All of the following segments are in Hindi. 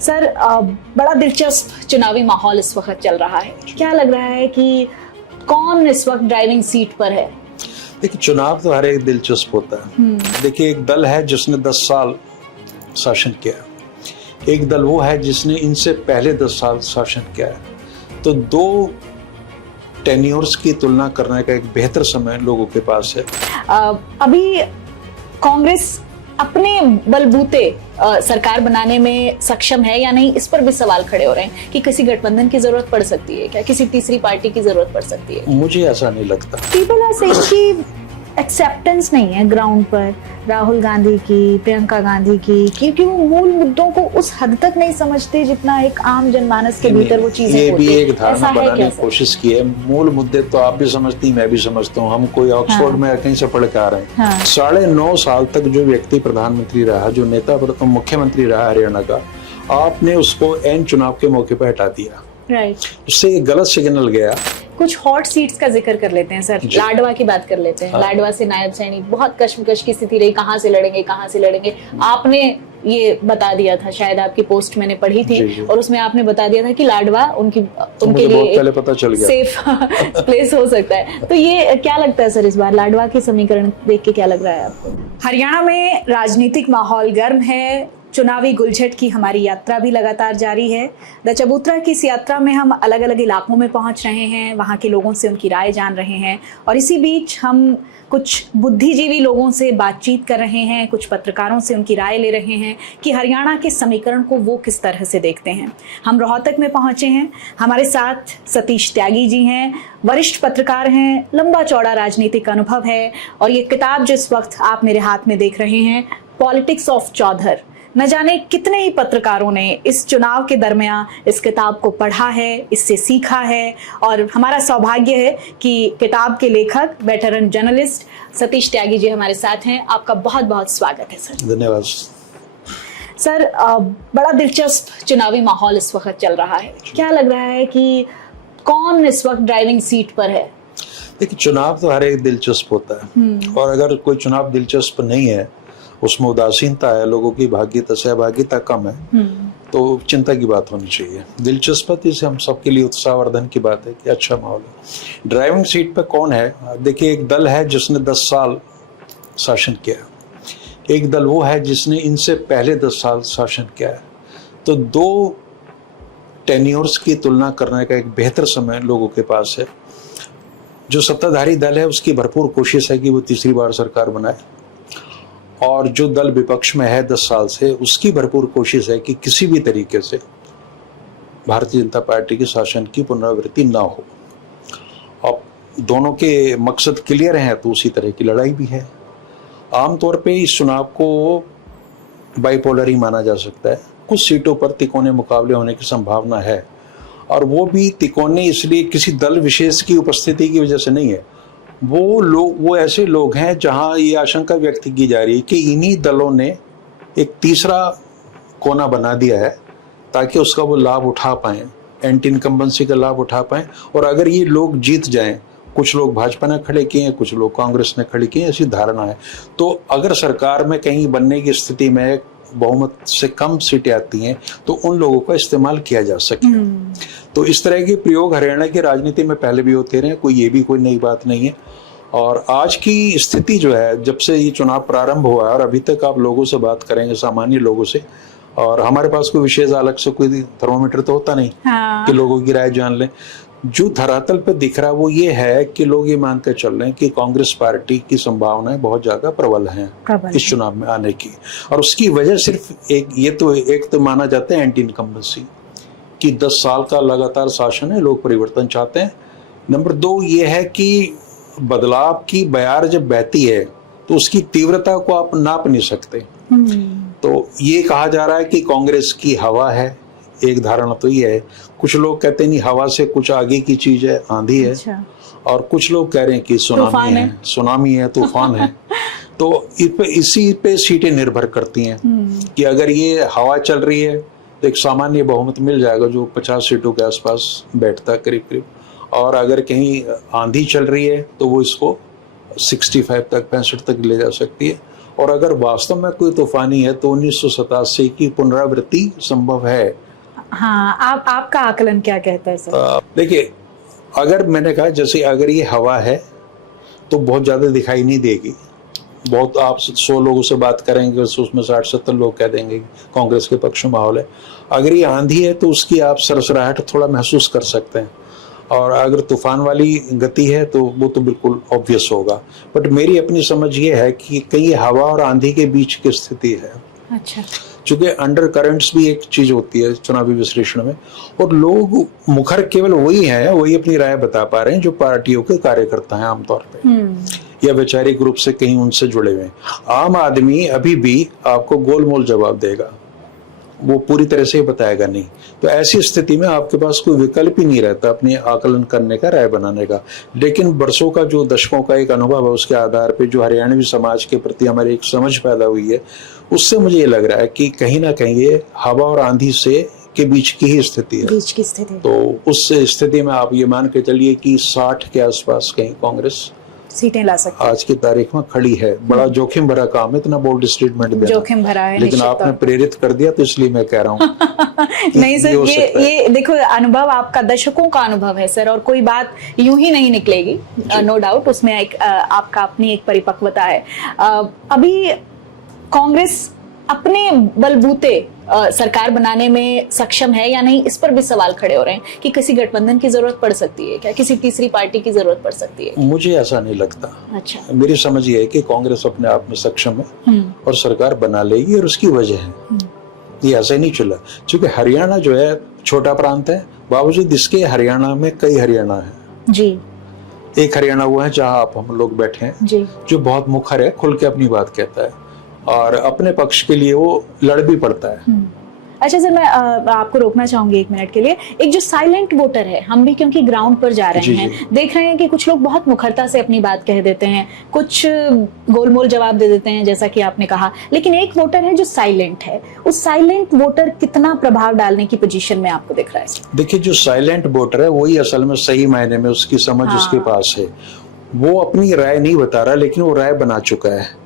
सर, बड़ा दिलचस्प चुनावी माहौल इस वक्त चल रहा है। क्या लग रहा है कि कौन इस वक्त ड्राइविंग सीट पर है? देखिए, चुनाव तो हर एक दिलचस्प होता है। देखिए, एक दल है जिसने 10 साल शासन किया, एक दल वो है जिसने इनसे पहले 10 साल शासन किया है। तो दो टेन्योर्स की तुलना करने का एक बेहतर समय लोगों के पास है। अभी कांग्रेस अपने बलबूते सरकार बनाने में सक्षम है या नहीं, इस पर भी सवाल खड़े हो रहे हैं कि किसी गठबंधन की जरूरत पड़ सकती है क्या, किसी तीसरी पार्टी की जरूरत पड़ सकती है? मुझे ऐसा नहीं लगता। पीपल आर सेइंग कि एक्सेप्टेंस नहीं है ग्राउंड पर राहुल गांधी की, प्रियंका गांधी की, क्योंकि वो मूल मुद्दों को उस हद तक नहीं समझते जितना एक आम जनमानस के भीतर वो चीजें ये होती भी है। एक धारणा बनाने की कोशिश की है। मूल मुद्दे तो आप भी समझती, मैं भी समझता हूँ। हम कोई ऑक्सफोर्ड में कहीं से पढ़ के आ रहे हैं। 9.5 साल तक जो व्यक्ति प्रधानमंत्री रहा, जो नेता मुख्यमंत्री रहा हरियाणा का, आपने उसको एन चुनाव के मौके पर हटा दिया। राइट। उससे एक गलत सिग्नल गया। कुछ हॉट सीट्स का जिक्र कर लेते हैं सर। लाडवा की बात कर लेते हैं। हाँ। लाडवा से नायब सैनिक, बहुत कश्मकश की स्थिति रही, कहाँ से लड़ेंगे। आपने ये बता दिया था, शायद आपकी पोस्ट मैंने पढ़ी थी। जी। और उसमें आपने बता दिया था कि लाडवा उनके लिए पहले पता चल गया, सेफ प्लेस हो सकता है। तो ये क्या लगता है सर, इस बार लाडवा के समीकरण देख के क्या लग रहा है आपको? हरियाणा में राजनीतिक माहौल गर्म है, चुनावी गुलझट की हमारी यात्रा भी लगातार जारी है। द चबूतरा की इस यात्रा में हम अलग अलग इलाकों में पहुंच रहे हैं, वहां के लोगों से उनकी राय जान रहे हैं, और इसी बीच हम कुछ बुद्धिजीवी लोगों से बातचीत कर रहे हैं, कुछ पत्रकारों से उनकी राय ले रहे हैं कि हरियाणा के समीकरण को वो किस तरह से देखते हैं। हम रोहतक में पहुंचे हैं, हमारे साथ सतीश त्यागी जी हैं, वरिष्ठ पत्रकार हैं, लंबा चौड़ा राजनीतिक अनुभव है, और ये किताब जो इस वक्त आप मेरे हाथ में देख रहे हैं, पॉलिटिक्स ऑफ चौधर, न जाने कितने ही पत्रकारों ने इस चुनाव के दरमियान इस किताब को पढ़ा है, इससे सीखा है, और हमारा सौभाग्य है कि किताब के लेखक, वेटरन जर्नलिस्ट सतीश त्यागी जी हमारे साथ हैं। आपका बहुत बहुत स्वागत है सर। धन्यवाद सर। बड़ा दिलचस्प चुनावी माहौल इस वक्त चल रहा है। क्या लग रहा है कि कौन इस वक्त ड्राइविंग सीट पर है? देखिए, चुनाव तो हर एक दिलचस्प होता है, और अगर कोई चुनाव दिलचस्प नहीं है, उसमें उदासीनता है, लोगों की सहभागिता कम है, तो चिंता की बात होनी चाहिए। दिलचस्पी से हम सबके लिए उत्साहवर्धन की बात है कि अच्छा माहौल है। ड्राइविंग सीट पे कौन है? देखिए, एक दल है जिसने 10 साल शासन किया, एक दल वो है जिसने इनसे पहले 10 साल शासन किया है। तो दो टेन्योर्स की तुलना करने का एक बेहतर समय लोगों के पास है। जो सत्ताधारी दल है उसकी भरपूर कोशिश है कि वो तीसरी बार सरकार बनाए, और जो दल विपक्ष में है 10 साल से, उसकी भरपूर कोशिश है कि किसी भी तरीके से भारतीय जनता पार्टी के शासन की पुनरावृत्ति ना हो। अब दोनों के मकसद क्लियर हैं, तो उसी तरह की लड़ाई भी है। आमतौर पे इस चुनाव को बाइपोलर ही माना जा सकता है। कुछ सीटों पर तिकोने मुकाबले होने की संभावना है, और वो भी तिकोने इसलिए किसी दल विशेष की उपस्थिति की वजह से नहीं है। वो ऐसे लोग हैं जहां ये आशंका व्यक्त की जा रही है कि इन्हीं दलों ने एक तीसरा कोना बना दिया है ताकि उसका वो लाभ उठा पाएं, एंटी इनकम्बेंसी का लाभ उठा पाएं। और अगर ये लोग जीत जाएं, कुछ लोग भाजपा ने खड़े किए हैं, कुछ लोग कांग्रेस ने खड़े किए हैं, ऐसी धारणा है। तो अगर सरकार में कहीं बनने की स्थिति में बहुमत से कम सीटें आती हैं, तो उन लोगों का इस्तेमाल किया जा सके। तो इस तरह के प्रयोग हरियाणा की राजनीति में पहले भी होते रहे, कोई नई बात नहीं है। और आज की स्थिति जो है, जब से ये चुनाव प्रारंभ हुआ है और अभी तक आप लोगों से बात करेंगे, सामान्य लोगों से, और हमारे पास कोई विशेष अलग से कोई थर्मोमीटर तो होता नहीं कि लोगों की राय जान लें। जो धरातल पे दिख रहा है वो ये है कि लोग ये मानते चल रहे हैं कि कांग्रेस पार्टी की संभावनाएं बहुत ज्यादा प्रबल हैं इस चुनाव में आने की। और उसकी वजह सिर्फ एक तो माना जाता है एंटी इनकम्बेंसी, कि 10 साल का लगातार शासन है, लोग परिवर्तन चाहते हैं। नंबर 2 ये है कि बदलाव की बयार जब बहती है तो उसकी तीव्रता को आप नाप नहीं सकते। तो ये कहा जा रहा है कि कांग्रेस की हवा है, एक धारणा तो ये है। कुछ लोग कहते हैं नहीं, हवा से कुछ आगे की चीज है, आंधी है। अच्छा। और कुछ लोग कह रहे हैं कि सुनामी है, तूफान है। तो इसी पे सीटें निर्भर करती हैं कि अगर ये हवा चल रही है तो एक सामान्य बहुमत मिल जाएगा जो 50 सीटों के आसपास बैठता है करीब करीब, और अगर कहीं आंधी चल रही है तो वो इसको 65 तक 65 तक ले जा सकती है। और अगर वास्तव में कोई तूफानी है तो 1987 की पुनरावृत्ति संभव है। हाँ, आपका आकलन क्या कहता है सर? देखिए, अगर मैंने कहा जैसे अगर ये हवा है तो बहुत ज्यादा दिखाई नहीं देगी। बहुत आप 100 लोगों से बात करेंगे उसमें 60-70 लोग कह देंगे कांग्रेस के पक्ष में माहौल है। अगर ये आंधी है तो उसकी आप सरसराहट थोड़ा महसूस कर सकते हैं, और अगर तूफान वाली गति है तो वो तो बिल्कुल ऑब्वियस होगा। बट मेरी अपनी समझ ये है कि कहीं हवा और आंधी के बीच की स्थिति है। अच्छा। चूंकि अंडर करंट्स भी एक चीज होती है चुनावी विश्लेषण में, और लोग मुखर केवल वही हैं, वही अपनी राय बता पा रहे हैं जो पार्टियों के कार्यकर्ता हैं आमतौर पे, या वैचारिक रूप से कहीं उनसे जुड़े हुए हैं। आम आदमी अभी भी आपको गोलमोल जवाब देगा, वो पूरी तरह से बताएगा नहीं। तो ऐसी स्थिति में आपके पास कोई विकल्प ही नहीं रहता अपने आकलन करने का, राय बनाने का। लेकिन बरसों का जो दशकों का एक अनुभव है, उसके आधार पे जो हरियाणवी समाज के प्रति हमारी एक समझ पैदा हुई है, उससे मुझे ये लग रहा है कि कहीं ना कहीं ये हवा और आंधी से के बीच की ही स्थिति है। बीच की स्थिति। तो उस स्थिति में आप ये मान के चलिए कि 60 के आसपास कहीं कांग्रेस सीटें ला सकती है। आज की तारीख में खड़ी है। बड़ा जोखिम भरा काम है इतना बोल्ड स्टेटमेंट देना, जोखिम भरा है, लेकिन आपने प्रेरित कर दिया तो इसलिए मैं कह रहा हूँ। नहीं सर, ये देखो, अनुभव आपका दशकों का अनुभव है सर, और कोई बात यूं ही नहीं निकलेगी, नो डाउट। उसमें एक आपका अपनी एक परिपक्वता है। अभी कांग्रेस अपने बलबूते सरकार बनाने में सक्षम है या नहीं, इस पर भी सवाल खड़े हो रहे हैं कि किसी गठबंधन की जरूरत पड़ सकती है क्या, किसी तीसरी पार्टी की जरूरत पड़ सकती है? मुझे ऐसा नहीं लगता। अच्छा। मेरी समझ ये है कि कांग्रेस अपने आप में सक्षम है और सरकार बना लेगी, और उसकी वजह है ये ऐसे नहीं चला। क्योंकि हरियाणा जो है छोटा प्रांत है, बावजूद इसके हरियाणा में कई हरियाणा है जी। एक हरियाणा वो है जहाँ आप हम लोग बैठे हैं जी, जो बहुत मुखर है, खुल के अपनी बात कहता है और अपने पक्ष के लिए वो लड़ भी पड़ता है। अच्छा सर, मैं आपको रोकना चाहूंगी 1 मिनट के लिए। एक जो साइलेंट वोटर है, हम भी क्योंकि ग्राउंड पर जा रहे हैं, देख रहे हैं कि कुछ लोग बहुत मुखरता से अपनी बात कह देते हैं, कुछ गोलमोल जवाब दे देते हैं जैसा कि आपने कहा, लेकिन एक वोटर है जो साइलेंट है। उस साइलेंट वोटर कितना प्रभाव डालने की पोजीशन में आपको दिख रहा है? देखिए, जो साइलेंट वोटर है वही असल में सही मायने में उसकी समझ उसके पास है। वो अपनी राय नहीं बता रहा, लेकिन वो राय बना चुका है।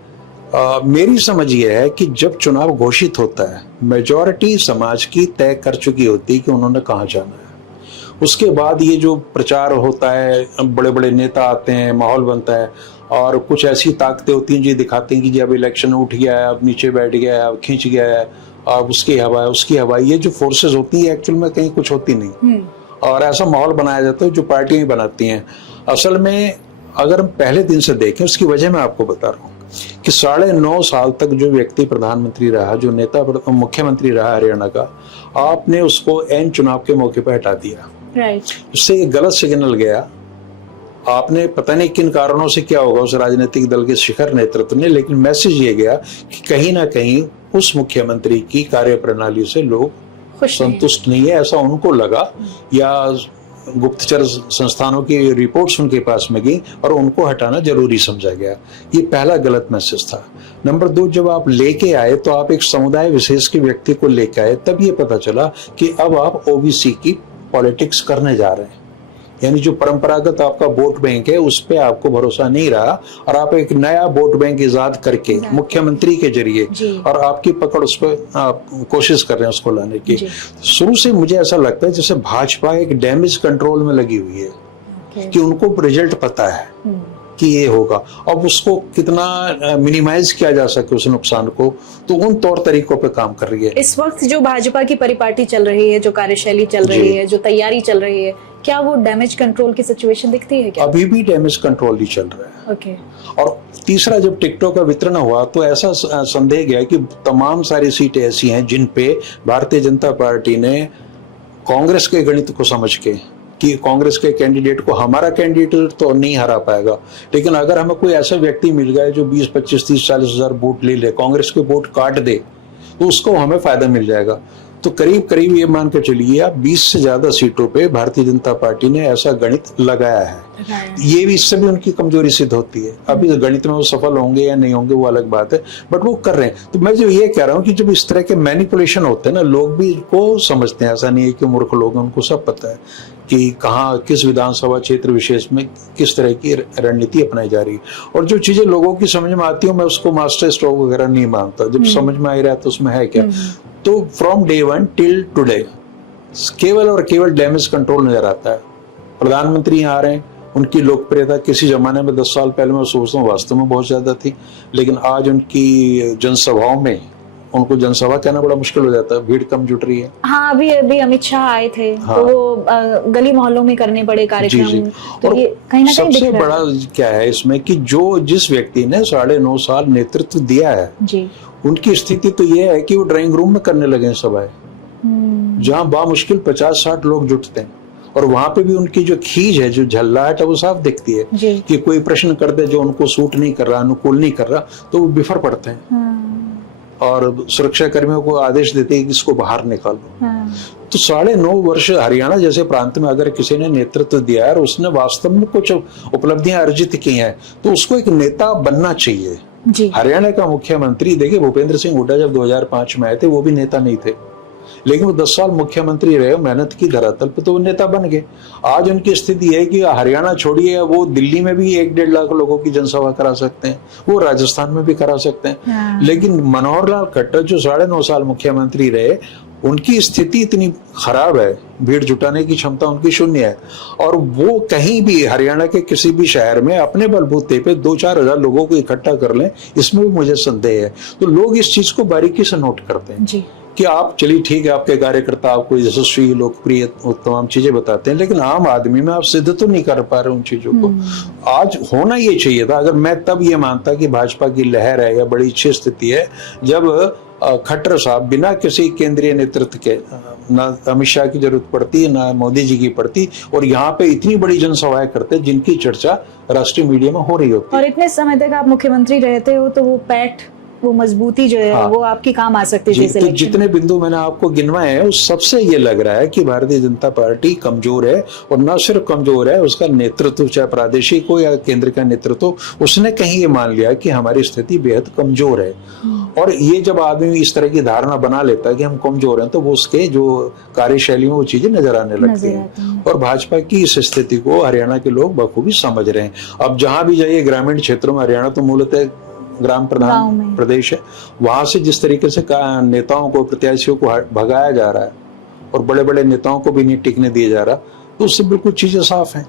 मेरी समझ ये है कि जब चुनाव घोषित होता है, मेजॉरिटी समाज की तय कर चुकी होती है कि उन्होंने कहाँ जाना है। उसके बाद ये जो प्रचार होता है, बड़े बड़े नेता आते हैं, माहौल बनता है, और कुछ ऐसी ताकतें होती हैं जो दिखाती हैं कि जब इलेक्शन उठ गया है, अब नीचे बैठ गया है, अब खींच गया है, अब उसकी हवा है, उसकी हवा। ये जो फोर्सेस होती है एक्चुअल में कहीं कुछ होती नहीं, और ऐसा माहौल बनाया जाता है जो पार्टियां बनाती हैं। असल में अगर हम पहले दिन से देखें, उसकी वजह मैं आपको बता रहा हूँ कि 9.5 साल तक जो व्यक्ति प्रधानमंत्री रहा, जो नेता मुख्यमंत्री रहा हरियाणा का, आपने उसको एन चुनाव के मौके पर हटा दिया। राइट। उससे एक गलत सिग्नल गया। आपने पता नहीं किन कारणों से, क्या होगा उस राजनीतिक दल के शिखर नेतृत्व ने, लेकिन मैसेज ये गया कि कहीं ना कहीं उस मुख्यमंत्री की कार्यप्रणाली से लोग संतुष्ट नहीं है, ऐसा उनको लगा, या गुप्तचर संस्थानों की रिपोर्ट्स उनके पास में गई और उनको हटाना जरूरी समझा गया। ये पहला गलत मैसेज था। नंबर 2, जब आप लेके आए तो आप एक समुदाय विशेष के व्यक्ति को लेके आए, तब ये पता चला कि अब आप ओबीसी की पॉलिटिक्स करने जा रहे हैं। यानी जो परंपरागत आपका वोट बैंक है उस पे आपको भरोसा नहीं रहा, और आप एक नया वोट बैंक इजाद करके मुख्यमंत्री के जरिए, और आपकी पकड़ उस पर आप कोशिश कर रहे हैं उसको लाने की। शुरू से मुझे ऐसा लगता है जैसे भाजपा एक डैमेज कंट्रोल में लगी हुई है, कि उनको रिजल्ट पता है कि ये होगा, अब उसको कितना मिनिमाइज किया जा सके उस नुकसान को, तो उन तौर तरीकों पे काम कर रही है। इस वक्त जो भाजपा की परिपाटी चल रही है, जो कार्यशैली चल रही है, जो तैयारी चल रही है, क्या वो डैमेज कंट्रोल की सिचुएशन दिखती है क्या? अभी भी डैमेज कंट्रोल ही चल रहा है। ओके। और तीसरा, जब टिकटों का वितरण हुआ तो ऐसा संदेह गया कि तमाम सारी सीटें ऐसी हैं जिन पे भारतीय जनता पार्टी ने कांग्रेस के गणित को समझ के, कि कांग्रेस के कैंडिडेट को हमारा कैंडिडेट तो नहीं हरा पाएगा, लेकिन अगर हमें कोई ऐसा व्यक्ति मिल गया जो 20, 25, 30, 40 हजार वोट ले ले, कांग्रेस के वोट काट दे, तो उसको हमें फायदा मिल जाएगा। तो करीब करीब ये मान के चलिए आप 20 से ज्यादा सीटों पे भारतीय जनता पार्टी ने ऐसा गणित लगाया है। ये भी, इससे भी उनकी कमजोरी सिद्ध होती है। अभी गणित में वो सफल होंगे या नहीं होंगे वो अलग बात है, बट वो कर रहे हैं। तो मैं जो ये कह रहा हूँ कि जब इस तरह के मैनिपुलेशन होते हैं ना, लोग भी को समझते हैं, ऐसा नहीं है कि मूर्ख लोग हैं, उनको सब पता है कि कहाँ किस विधानसभा क्षेत्र विशेष में किस तरह की रणनीति अपनाई जा रही है। और जो चीजें लोगों की समझ में आती है मैं उसको मास्टर स्ट्रोक वगैरह नहीं मानता। जब समझ में आ रहा है तो उसमें है क्या। तो फ्रॉम डे 1 टिल टुडे केवल और केवल डैमेज कंट्रोल नजर आता है। प्रधानमंत्री यहाँ आ रहे हैं, उनकी लोकप्रियता किसी जमाने में 10 साल पहले मैं सोचता हूँ वास्तव में बहुत ज्यादा थी, लेकिन आज उनकी जनसभाओं में उनको जनसभा कहना बड़ा मुश्किल हो जाता है, भीड़ कम जुट रही है। हाँ, अभी अमित शाह आए थे। हाँ। तो वो गली मोहल्लों में करने पड़े कार्यक्रम। तो ये कहीं ना कहीं सबसे बड़ा क्या है इसमें कि जो जिस व्यक्ति ने 9.5 साल नेतृत्व दिया है जी, उनकी स्थिति तो ये है कि वो ड्राइंग रूम में करने लगे सभाएं, जहाँ बामुश्किल 50-60 लोग जुटते हैं। और वहां पे भी उनकी जो खींच है, जो झल्लाहट है, वो साफ दिखती है कि कोई प्रश्न कर दे जो उनको सूट नहीं कर रहा, अनुकूल नहीं कर रहा, तो वो बिफर पड़ते हैं और सुरक्षा कर्मियों को आदेश देते हैं कि इसको बाहर निकालो। तो 9.5 वर्ष हरियाणा जैसे प्रांत में अगर किसी ने नेतृत्व दिया है और उसने वास्तव में कुछ उपलब्धियां अर्जित की हैं, तो उसको एक नेता बनना चाहिए जी। हरियाणा का मुख्यमंत्री देखिए, भूपेंद्र सिंह हुड्डा जब 2005 में आए थे वो भी नेता नहीं थे, लेकिन वो 10 साल मुख्यमंत्री रहे, मेहनत की धरातल पे, तो वो नेता बन गए। आज उनकी स्थिति है कि हरियाणा छोड़िए, वो दिल्ली में भी 1-1.5 लाख लोगों की जनसभा करा सकते हैं, वो राजस्थान में भी करा सकते हैं। लेकिन मनोहर लाल खट्टर जो 9.5 साल मुख्यमंत्री रहे, उनकी स्थिति इतनी खराब है, भीड़ जुटाने की क्षमता उनकी शून्य है, और वो कहीं भी हरियाणा के किसी भी शहर में अपने बलबूते पे 2-4 हजार लोगों को इकट्ठा कर लें, इसमें भी मुझे संदेह है। तो लोग इस चीज को बारीकी से नोट करते हैं जी। कि आप चलिए ठीक है, आपके कार्यकर्ता आपको यशस्वी, लोकप्रिय, तमाम चीजें बताते हैं, लेकिन आम आदमी में आप सिद्ध तो नहीं कर पा रहे उन चीजों को। आज होना ये चाहिए था। अगर मैं तब ये मानता कि भाजपा की लहर है या बड़ी अच्छी स्थिति है, जब खट्टर साहब बिना किसी केंद्रीय नेतृत्व के, ना अमित शाह की जरूरत पड़ती ना मोदी जी की पड़ती, और यहाँ पे इतनी बड़ी जनसभाएं करते जिनकी चर्चा राष्ट्रीय मीडिया में हो रही होती। और इतने समय तक आप मुख्यमंत्री रहते हो, तो वो पैठ, वो मजबूती जो है, वो आपकी काम आ सकती है। तो जितने बिंदु मैंने आपको गिनवाए हैं, उस सबसे ये लग रहा है कि भारतीय जनता पार्टी कमजोर है, और न सिर्फ कमजोर है, उसका नेतृत्व, चाहे प्रादेशिक हो या केंद्र का नेतृत्व, उसने कहीं ये मान लिया कि हमारी स्थिति बेहद कमजोर है। और ये जब आदमी इस तरह की धारणा बना लेता है कि हम कमजोर हैं, तो वो उसके जो कार्यशैली में वो चीजें नजर आने लगती हैं। और भाजपा की इस स्थिति को हरियाणा के लोग बखूबी समझ रहे हैं। अब जहां भी जाइए ग्रामीण क्षेत्रों में, हरियाणा तो मूलतः ग्राम प्रधान प्रदेश है, वहां से जिस तरीके से नेताओं को, प्रत्याशियों को भगाया जा रहा है और बड़े बड़े नेताओं को भी नहीं टिकने दिया जा रहा, तो उससे बिल्कुल चीजें साफ हैं।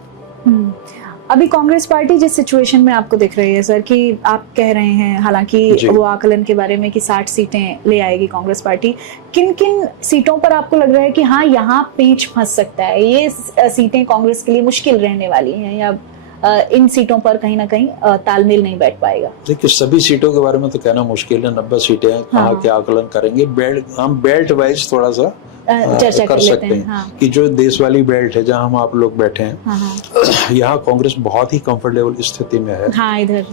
अभी कांग्रेस पार्टी जिस सिचुएशन में आपको दिख रही है सर, कि आप कह रहे हैं, हालांकि वो आकलन के बारे में कि 60 सीटें ले आएगी कांग्रेस पार्टी, किन किन सीटों पर आपको लग रहा है कि हाँ यहाँ पेच फंस सकता है, ये सीटें कांग्रेस के लिए मुश्किल रहने वाली हैं, या इन सीटों पर कहीं ना कहीं तालमेल नहीं बैठ पाएगा? देखिए, सभी सीटों के बारे में तो कहना मुश्किल है, 90 सीटें हैं, कहाँ क्या आकलन करेंगे। हम बेल्ट वाइज थोड़ा सा चर्चा कर सकते हैं कि जो देश वाली बेल्ट है, जहां हम आप लोग बैठे हैं, यहाँ कांग्रेस बहुत ही कंफर्टेबल स्थिति में है। इधर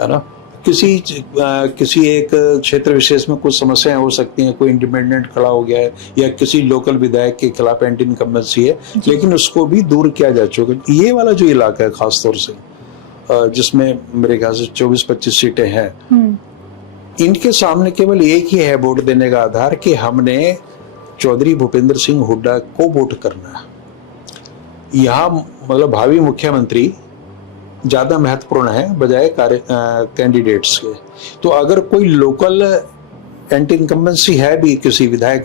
है ना, किसी एक क्षेत्र विशेष में कुछ समस्याएं हो सकती हैं, कोई इंडिपेंडेंट खड़ा हो गया है या किसी लोकल विधायक के खिलाफ एंटी इनकम्बेंसी है, लेकिन उसको भी दूर किया जा चुका है। ये वाला जो इलाका है खासतौर से, जिसमें मेरे ख्याल से 24-25 सीटें हैं, इनके सामने केवल एक ही है वोट देने का आधार कि हमने चौधरी भूपेंद्र सिंह हुड्डा को वोट करना है। यहाँ मतलब भावी मुख्यमंत्री ज्यादा महत्वपूर्ण है बजाय कैंडिडेट्स के। तो अगर कोई लोकल एंटी इनकम्बेंसी है भी किसी विधायक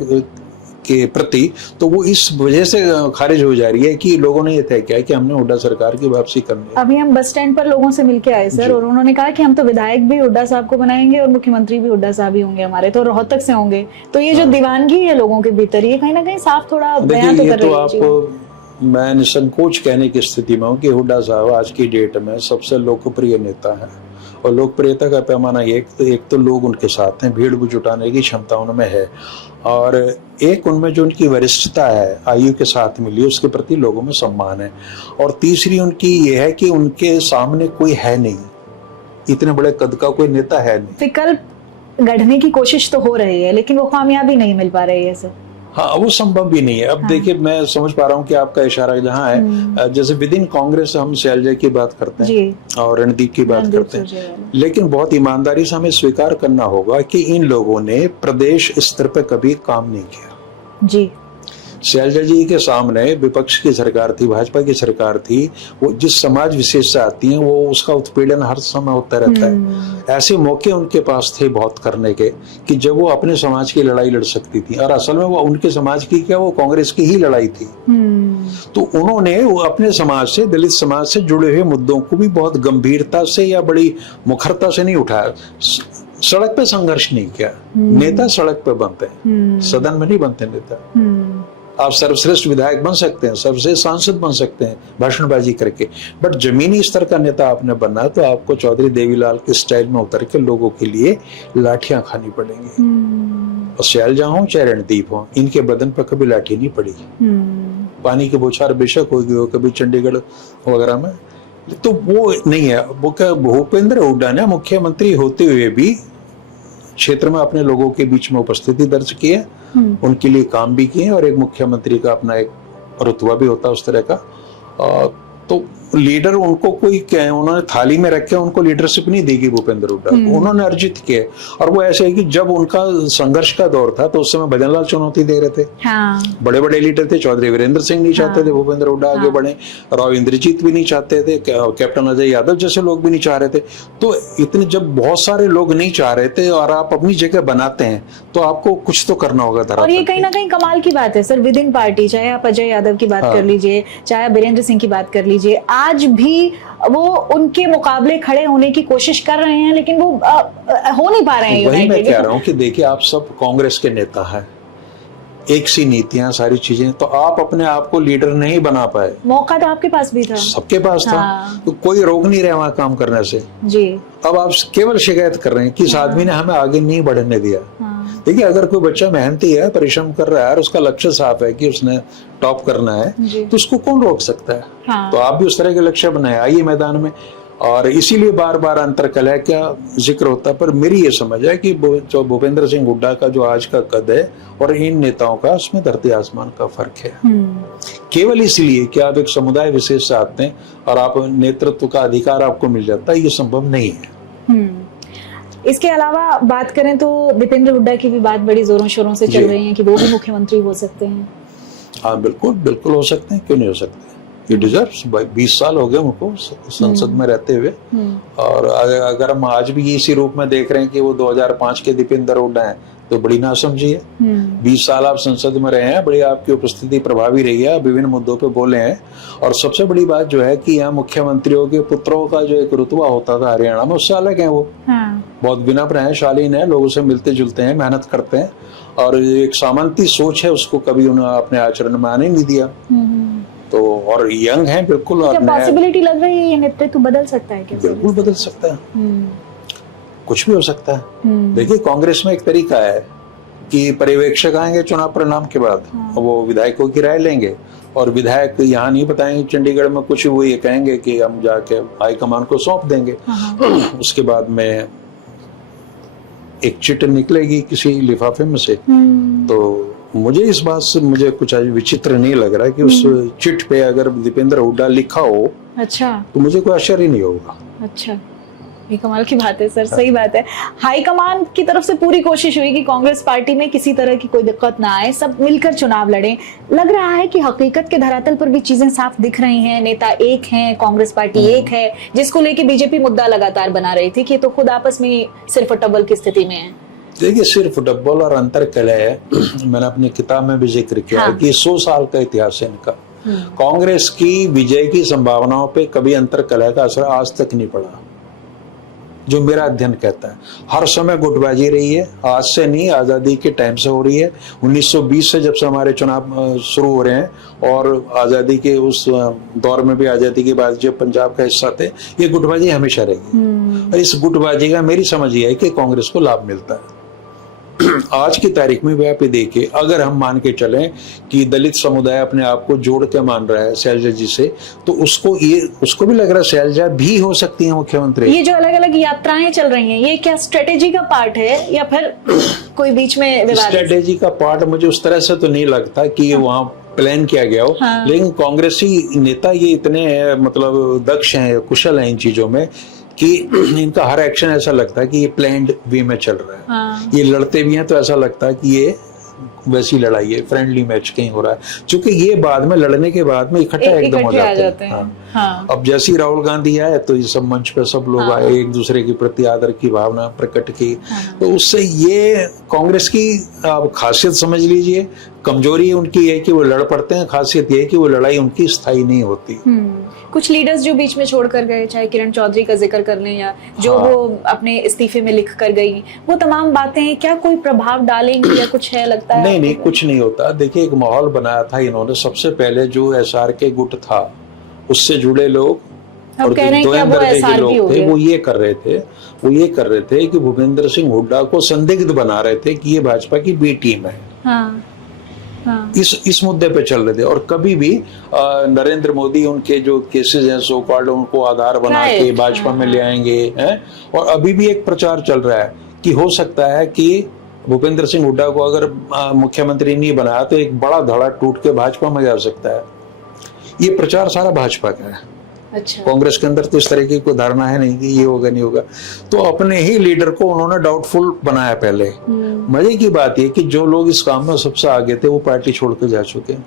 के प्रति, तो वो इस वजह से खारिज हो जा रही है कि लोगों ने ये तय किया कि हमने हुड्डा सरकार की वापसी करनी है। अभी हम बस स्टैंड पर लोगों से मिलके आए सर, और उन्होंने कहा कि हम तो विधायक भी हुड्डा साहब को बनाएंगे और मुख्यमंत्री भी हुड्डा साहब ही होंगे हमारे, तो रोहतक से होंगे। तो ये जो दीवानगी है लोगों के भीतर, ये कहीं ना कहीं साफ थोड़ा बयान तो कर रही है। मैं निसंकोच कहने की स्थिति में हूँ कि हुड्डा साहब आज की डेट में सबसे लोकप्रिय नेता है, और लोकप्रियता का पैमाना एक तो लोग उनके साथ हैं, भीड़ को जुटाने की क्षमता उनमें है, और एक उनमें जो उनकी वरिष्ठता है, आयु के साथ मिली, उसके प्रति लोगों में सम्मान है, और तीसरी उनकी ये है कि उनके सामने कोई है नहीं, इतने बड़े कद का कोई नेता है नहीं। विकल्प गढ़ने की कोशिश तो हो रही है, लेकिन वो कामयाबी नहीं मिल पा रही है सर। हाँ, वो संभव भी नहीं है। अब देखिए, मैं समझ पा रहा हूँ कि आपका इशारा जहाँ है, जैसे विद इन कांग्रेस हम शैलजा की बात करते हैं और रणदीप की बात करते हैं, लेकिन बहुत ईमानदारी से हमें स्वीकार करना होगा कि इन लोगों ने प्रदेश स्तर पर कभी काम नहीं किया जी। शैलजा जी के सामने विपक्ष की सरकार थी, भाजपा की सरकार थी, वो जिस समाज विशेष से आती है वो उसका उत्पीड़न हर समय होता रहता है। ऐसे मौके उनके पास थे बहुत करने के कि जब वो अपने समाज की लड़ाई लड़ सकती थी, और असल में वो उनके समाज की क्या, वो कांग्रेस की ही लड़ाई थी। तो उन्होंने वो अपने समाज से, दलित समाज से जुड़े हुए मुद्दों को भी बहुत गंभीरता से या बड़ी मुखरता से नहीं उठाया, सड़क पे संघर्ष नहीं किया। नेता सड़क पे बनते हैं, सदन में नहीं बनते नेता। आप सर्वश्रेष्ठ विधायक बन सकते हैं, सर्वश्रेष्ठ सांसद बन सकते हैं भाषणबाजी करके, बट जमीनी स्तर का नेता आपने बनना है तो आपको चौधरी देवीलाल के स्टाइल में उतर के लोगों के लिए लाठियां खानी पड़ेंगी। और शैलजा हो चाहे रणदीप हो, इनके बदन पर कभी लाठी नहीं पड़ी। पानी की बौछार बेशक होगी वो कभी चंडीगढ़ वगैरह में, तो वो नहीं है। वो क्या, भूपेंद्र हुड्डा ने मुख्यमंत्री होते हुए भी क्षेत्र में अपने लोगों के बीच में उपस्थिति दर्ज की है, उनके लिए काम भी किए, और एक मुख्यमंत्री का अपना एक रुतबा भी होता है उस तरह का। तो लीडर उनको कोई क्या है, उन्होंने थाली में रख के उनको लीडरशिप नहीं देगी भूपेंद्र हुड्डा, उन्होंने अर्जित किए। और वो ऐसे है कि जब उनका संघर्ष का दौर था तो उस समय भजनलाल चुनौती दे रहे थे। हाँ। बड़े बड़े लीडर थे, चौधरी वीरेंद्र सिंह नहीं चाहते थे भूपेंद्र हुड्डा आगे बढ़े, राव इंद्रजीत भी नहीं चाहते थे, कैप्टन अजय यादव जैसे लोग भी नहीं चाह रहे थे। तो इतने जब बहुत सारे लोग नहीं चाह रहे थे और आप अपनी जगह बनाते हैं तो आपको कुछ तो करना होगा धरातल। और ये कहीं ना कहीं कमाल की बात है सर, विद इन पार्टी, चाहे आप अजय यादव की बात कर लीजिए, चाहे आप वीरेंद्र सिंह की बात कर लीजिए, आज भी वो उनके मुकाबले खड़े होने की कोशिश कर रहे हैं, लेकिन वो हो नहीं पा रहे हैं। वही मैं कह रहा हूँ कि देखिए, आप सब कांग्रेस के नेता हैं, एक सी नीतियां, सारी चीजें, तो आप अपने आप को लीडर नहीं बना पाए। मौका तो आपके पास भी था, सबके पास था। तो कोई रोक नहीं रहा वहां काम करने से जी। अब आप केवल शिकायत कर रहे हैं कि इस आदमी ने हमें आगे नहीं बढ़ने दिया। देखिए, अगर कोई बच्चा मेहनती है, परिश्रम कर रहा है और उसका लक्ष्य साफ है कि उसने टॉप करना है, तो उसको कौन रोक सकता है। तो आप भी उस तरह के लक्ष्य बनाए, आइए मैदान में। और इसीलिए बार बार अंतरकलह का जिक्र होता है। पर मेरी ये समझ है कि जो भूपेंद्र सिंह हुड्डा का जो आज का कद है और इन नेताओं का, उसमें धरती आसमान का फर्क है। केवल इसलिए कि आप एक समुदाय विशेष से आते हैं और आप नेतृत्व का अधिकार आपको मिल जाता है, ये संभव नहीं है। इसके अलावा बात करें तो दीपेंद्र हुड्डा की भी बात बड़ी जोरों शोरों से चल रही है कि वो भी मुख्यमंत्री हो सकते हैं। हाँ, बिल्कुल बिल्कुल हो सकते हैं, क्यों नहीं हो सकते। ये डिजर्व्स, 20 साल हो गए उनको संसद में रहते हुए, और अगर हम आज भी इसी रूप में देख रहे हैं कि वो 2005 के दीपेंद्र हुड्डा हैं, तो बड़ी नासमझी है। 20 साल आप संसद में रहे हैं, बड़ी आपकी उपस्थिति प्रभावी रही है, विभिन्न मुद्दों पे बोले हैं। और सबसे बड़ी बात जो है कि यहाँ मुख्यमंत्रियों के पुत्रों का जो एक रुतबा होता था हरियाणा में, उससे अलग है वो। बहुत विनम्र है, शालीन है, लोगों से मिलते जुलते हैं, मेहनत करते हैं, और एक सामंती सोच है, उसको कभी उन्होंने अपने आचरण में आने नहीं दिया। तो और यंग है बिल्कुल। और पॉसिबिलिटी लग रही है ये नेतृत्व बदल सकता है क्या? बिल्कुल बदल सकता है, कुछ भी हो सकता है। देखिए, कांग्रेस में एक तरीका है कि पर्यवेक्षक आएंगे चुनाव परिणाम के बाद, वो विधायकों की राय लेंगे, और विधायक यहाँ नहीं बताएंगे चंडीगढ़ में कुछ, वो ये कहेंगे कि हम जाके हाईकमान को सौंप देंगे। उसके बाद में एक चिट निकलेगी किसी लिफाफे में से। तो मुझे इस बात से मुझे कुछ विचित्र नहीं लग रहा है कि उस चिट पे अगर दीपेंद्र हुड्डा लिखा हो, अच्छा, तो मुझे कोई आश्चर्य नहीं होगा। अच्छा, ये कमाल की बात है सर, सही बात है। हाईकमान की तरफ से पूरी कोशिश हुई कि कांग्रेस पार्टी में किसी तरह की कोई दिक्कत ना आए, सब मिलकर चुनाव लड़ें। लग रहा है कि हकीकत के धरातल पर भी चीजें साफ दिख रही हैं, नेता एक हैं, कांग्रेस पार्टी एक है, जिसको लेके बीजेपी मुद्दा लगातार बना रही थी कि तो खुद आपस में सिर्फ डबल की स्थिति में है। देखिए, सिर्फ डब्बल और अंतरकलह मैंने अपनी किताब में भी जिक्र किया है कि 100 साल का इतिहास है इनका। कांग्रेस की विजय की संभावनाओं पे कभी अंतरकलह का असर आज तक नहीं पड़ा, जो मेरा अध्ययन कहता है। हर समय गुटबाजी रही है, आज से नहीं, आजादी के टाइम से हो रही है। 1920 से जब से हमारे चुनाव शुरू हो रहे हैं, और आजादी के उस दौर में भी, आजादी के बाद जब पंजाब का हिस्सा थे, ये गुटबाजी हमेशा रहेगी। और इस गुटबाजी का मेरी समझ ये है कि कांग्रेस को लाभ मिलता है। आज की तारीख में भी आप ये देखिए, अगर हम मान के चलें कि दलित समुदाय अपने आप को जोड़ के मान रहा है शैलजा जी से, तो उसको भी लग रहा है शैलजा भी हो सकती है मुख्यमंत्री। ये जो अलग अलग यात्राएं चल रही हैं, ये क्या स्ट्रेटेजी का पार्ट है या फिर कोई बीच में विवाद? स्ट्रेटेजी का पार्ट मुझे उस तरह से तो नहीं लगता कि वहाँ प्लान किया गया हो। लेकिन कांग्रेसी नेता ये इतने मतलब दक्ष हैं, कुशल हैं इन चीजों में कि इनका हर एक्शन ऐसा लगता है कि ये प्लान्ड वे में चल रहा है। ये लड़ते भी हैं तो ऐसा लगता है कि ये वैसी लड़ाई है, फ्रेंडली मैच कहीं हो रहा है, क्योंकि ये बाद में लड़ने के बाद में इकट्ठा एकदम हो जाते हैं। अब जैसी राहुल गांधी आए तो ये सब मंच पे सब लोग आए, एक दूसरे के प्रति आदर की भावना प्रकट की, तो उससे ये कांग्रेस की आप खासियत समझ लीजिए, कमजोरी उनकी है कि वो लड़ पड़ते हैं, खासियत ये है कि वो लड़ाई उनकी स्थायी नहीं होती। कुछ लीडर्स जो बीच में छोड़कर गए, चाहे किरण चौधरी का जिक्र कर लें या जो वो अपने इस्तीफे में लिख कर गई, वो तमाम बातें क्या कोई प्रभाव डालेंगी या कुछ है लगता है? नहीं, कुछ नहीं होता। देखिए, एक माहौल बनाया था इन्होंने। सबसे पहले जो SRK गुट था उससे जुड़े लोग और दो दर्जे के लोग थे, वो ये कर रहे थे कि भूपेंद्र सिंह हुड्डा को संदिग्ध बना रहे थे कि ये भाजपा की बी टीम है। इस मुद्दे पे चल रहे थे। और कभी भी नरेंद्र मोदी उनके जो केसेस हैं सो कॉल्ड, उनको आधार बना के भाजपा में ले आएंगे हैं। और अभी भी एक प्रचार चल रहा है कि हो सकता है कि भूपेंद्र सिंह हुड्डा को अगर मुख्यमंत्री नहीं बनाया तो एक बड़ा धड़ा टूट के भाजपा में जा सकता है। ये प्रचार सारा भाजपा का है। अच्छा। कांग्रेस के अंदर तो इस तरह की कोई धारणा है नहीं कि ये होगा नहीं होगा, तो अपने ही लीडर को उन्होंने डाउटफुल बनाया पहले। मजे की बात ये कि जो लोग इस काम में सबसे आगे थे वो पार्टी छोड़ के जा चुके हैं,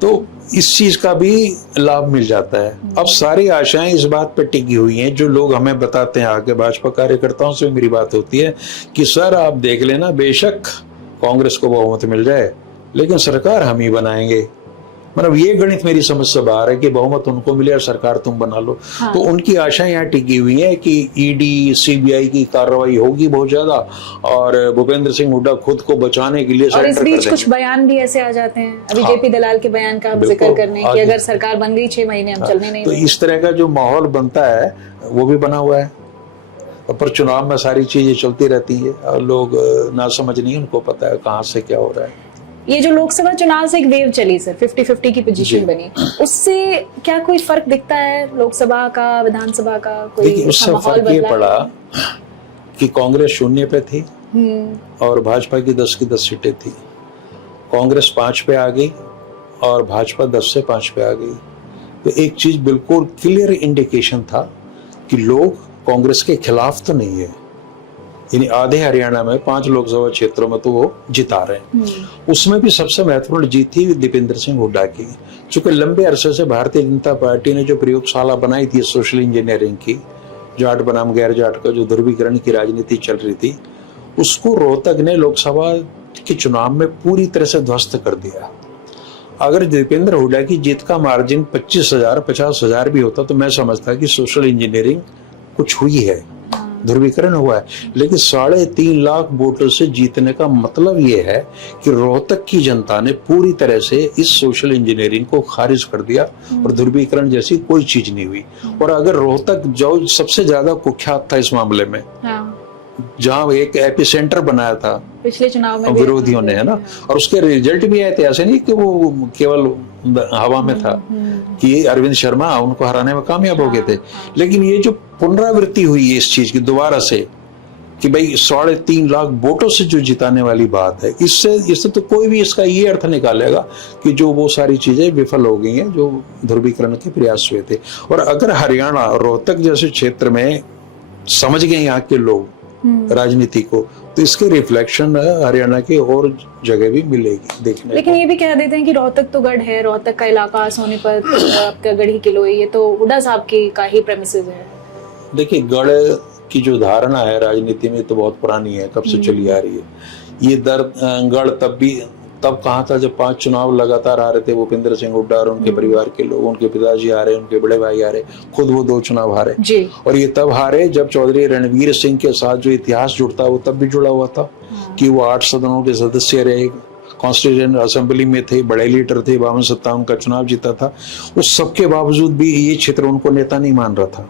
तो इस चीज का भी लाभ मिल जाता है। अब सारी आशाएं इस बात पे टिकी हुई हैं, जो लोग हमें बताते हैं आगे भाजपा कार्यकर्ताओं से मेरी बात होती है कि सर आप देख लेना, बेशक कांग्रेस को बहुमत मिल जाए लेकिन सरकार हम ही बनाएंगे। मतलब ये गणित मेरी समझ से बाहर है कि बहुमत उनको मिले और सरकार तुम बना लो। तो उनकी आशाएं यहाँ टिकी हुई है कि ED CBI की कार्रवाई होगी बहुत ज्यादा और भूपेंद्र सिंह हुड्डा खुद को बचाने के लिए और इस बीच कुछ बयान भी ऐसे आ जाते हैं। अभी JP दलाल के बयान का हम जिक्र करने कि अगर सरकार बन गई 6 महीने हम चलने नहीं तो इस तरह का जो माहौल बनता है वो भी बना हुआ है। पर चुनाव में सारी चीजें चलती रहती है और लोग ना समझ नहीं, उनको पता है कहाँ से क्या हो रहा है। ये जो लोकसभा चुनाव से एक वेव चली सर, 50-50 की पोजीशन बनी, उससे क्या कोई फर्क दिखता है लोकसभा का, विधानसभा का? कोई उससे फर्क ये पड़ा कि कांग्रेस 0 पे थी और भाजपा की 10 की 10 सीटें थी। कांग्रेस 5 पे आ गई और भाजपा 10 से 5 पे आ गई। तो एक चीज बिल्कुल क्लियर इंडिकेशन था कि लोग कांग्रेस के खिलाफ तो नहीं है। यानी आधे हरियाणा में 5 लोकसभा क्षेत्रों में तो वो जिता रहे हैं। उसमें भी सबसे महत्वपूर्ण जीत थी दीपेंद्र सिंह हुड्डा की, क्योंकि लंबे अरसे से भारतीय जनता पार्टी ने जो प्रयोगशाला बनाई थी सोशल इंजीनियरिंग की, जाट बनाम गैर जाट का जो ध्रुवीकरण की राजनीति चल रही थी, उसको रोहतक ने लोकसभा के चुनाव में पूरी तरह से ध्वस्त कर दिया। अगर दीपेंद्र हुड्डा की जीत का मार्जिन 25,000 50,000 भी होता तो मैं समझता कि सोशल इंजीनियरिंग कुछ हुई है, ध्रुवीकरण हुआ है। लेकिन 3.5 लाख वोटों से जीतने का मतलब ये है कि रोहतक की जनता ने पूरी तरह से इस सोशल इंजीनियरिंग को खारिज कर दिया और ध्रुवीकरण जैसी कोई चीज नहीं हुई। और अगर रोहतक जो सबसे ज्यादा कुख्यात था इस मामले में, जहां एक एपिसेंटर बनाया था पिछले चुनाव में विरोधियों ने, है ना, और उसके रिजल्ट भी आए थे। ऐसे नहीं कि वो केवल हवा में था कि अरविंद शर्मा उनको हराने में कामयाब हो गए थे। लेकिन ये जो पुनरावृत्ति हुई है इस चीज की दोबारा से कि भाई 3.5 लाख वोटों से जो जिताने वाली बात है, इससे तो कोई भी इसका ये अर्थ निकालेगा कि जो वो सारी चीजें विफल हो गई हैं जो ध्रुवीकरण के प्रयास हुए थे। और अगर हरियाणा रोहतक जैसे क्षेत्र में समझ गए यहाँ के लोग राजनीति को, तो इसके रिफ्लेक्शन हरियाणा के और जगह भी मिलेगी देखने। लेकिन ये भी कह देते हैं कि रोहतक तो गढ़ है, रोहतक का इलाका, सोनीपत आपका गढ़ी किलो, ये तो हुड्डा साहब की का ही प्रेमिसेस है। देखिए, गढ़ की जो धारणा है राजनीति में तो बहुत पुरानी है, कब से चली आ रही है। ये गढ़ तब कहाँ था जब 5 चुनाव लगातार आ रहे थे भूपेंद्र सिंह हुड्डा और उनके परिवार के लोग, उनके पिताजी हारे, उनके बड़े भाई हारे, खुद वो 2 चुनाव हारे जी। और ये तब हारे जब चौधरी रणवीर सिंह के साथ जो इतिहास जुड़ता वो तब भी जुड़ा हुआ था कि वो 8 सदनों के सदस्य रहे, कॉन्स्टिट्यूएंट असेंबली में थे, बड़े लीडर थे, 52-57 का चुनाव जीता था। उस सबके बावजूद भी ये क्षेत्र उनको नेता नहीं मान रहा था।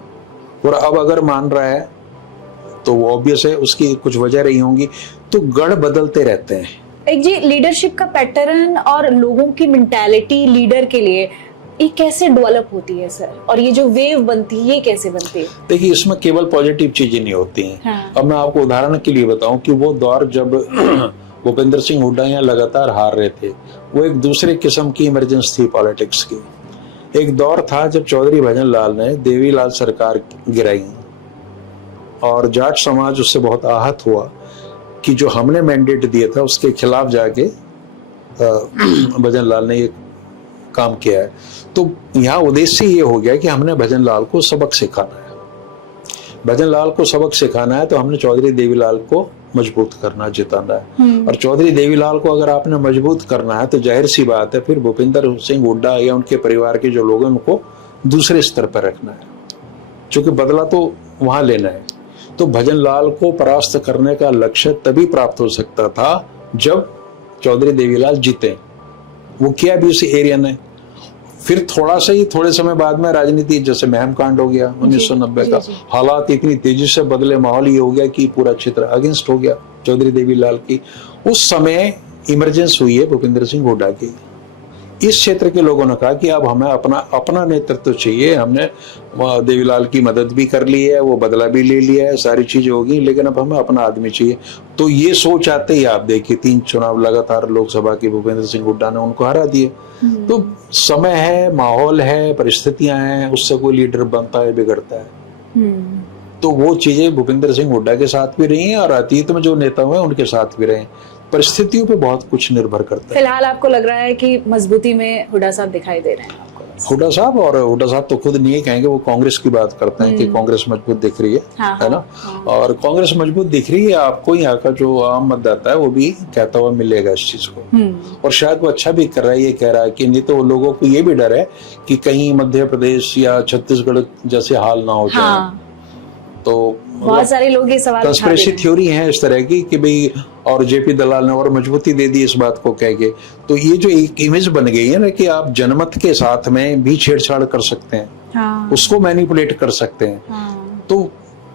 और अब अगर मान रहा है तो वो ऑब्वियस है, उसकी कुछ वजह रही होंगी। तो गढ़ बदलते रहते हैं। एक जी लीडरशिप का पैटर्न और लोगों की मेंटालिटी लीडर के लिए ये कैसे डेवलप होती है सर, और ये जो वेव बनती है ये कैसे बनती है? देखिए, इसमें केवल पॉजिटिव चीजें नहीं होती हैं। हाँ। अब मैं आपको उदाहरण के लिए बताऊं कि वो दौर जब भूपेंद्र सिंह हुड्डा यहाँ लगातार हार रहे थे, वो एक दूसरे किस्म की इमरजेंसी थी पॉलिटिक्स की। एक दौर था जब चौधरी भजन लाल ने देवीलाल सरकार गिराई और जाट समाज उससे बहुत आहत हुआ कि जो हमने मैंडेट दिया था उसके खिलाफ जाके भजन लाल ने ये काम किया है। तो यहाँ उद्देश्य ये हो गया कि हमने भजन लाल को सबक सिखाना है। भजन लाल को सबक सिखाना है तो हमने चौधरी देवीलाल को मजबूत करना, जिताना है। और चौधरी देवीलाल को अगर आपने मजबूत करना है तो जाहिर सी बात है फिर भूपेंद्र सिंह हुड्डा या उनके परिवार के जो लोग हैं उनको दूसरे स्तर पर रखना है, क्योंकि बदला तो वहां लेना है। तो भजन लाल को परास्त करने का लक्ष्य तभी प्राप्त हो सकता था जब चौधरी देवीलाल जीते। वो किया भी उस एरिया ने। फिर थोड़े समय बाद में राजनीति, जैसे महम कांड हो गया 1990 का, हालात इतनी तेजी से बदले, माहौल ये हो गया कि पूरा क्षेत्र अगेंस्ट हो गया चौधरी देवीलाल की। उस समय इमरजेंस हुई है भूपेंद्र सिंह हुड्डा की। इस क्षेत्र के लोगों ने कहा कि अब हमें अपना नेतृत्व चाहिए। हमने देवीलाल की मदद भी कर ली है, वो बदला भी ले लिया है, सारी चीजें होगी, लेकिन अब हमें अपना आदमी चाहिए। तो ये सोच आते ही आप देखिए 3 चुनाव लगातार लोकसभा के भूपेंद्र सिंह हुड्डा ने उनको हरा दिए। तो समय है, माहौल है, परिस्थितियां हैं, उससे कोई लीडर बनता है, बिगड़ता है। तो वो चीजें भूपेंद्र सिंह हुड्डा के साथ भी रही हैं और अतीत में जो नेता हुए उनके साथ भी रहे। परिस्थितियों पे बहुत कुछ निर्भर करता है। फिलहाल आपको लग रहा है कि मजबूती में हुड्डा साहब दिखाई दे रहे हैं आपको? हुड्डा साहब, और हुड्डा साहब तो खुद नहीं कहेंगे, वो कांग्रेस की बात करते हैं कि कांग्रेस मजबूत दिख रही है, है ना? और कांग्रेस मजबूत दिख रही है, आपको यहाँ का जो आम मतदाता है वो भी कहता हुआ मिलेगा इस चीज को। और शायद वो अच्छा भी कर रहा है, ये कह रहा है कि नहीं तो लोगों को ये भी डर है कि कहीं मध्य प्रदेश या छत्तीसगढ़ जैसे हाल ना हो जाए। तो बहुत सारे लोग ये सवाल कंस्पिरेसी थ्योरी है इस तरह की कि भाई, और जेपी दलाल ने और मजबूती दे दी इस बात को कह के। तो ये जो एक इमेज बन गई है ना कि आप जनमत के साथ में भी छेड़छाड़ कर सकते हैं, हाँ। उसको मैनिपुलेट कर सकते हैं। हाँ। तो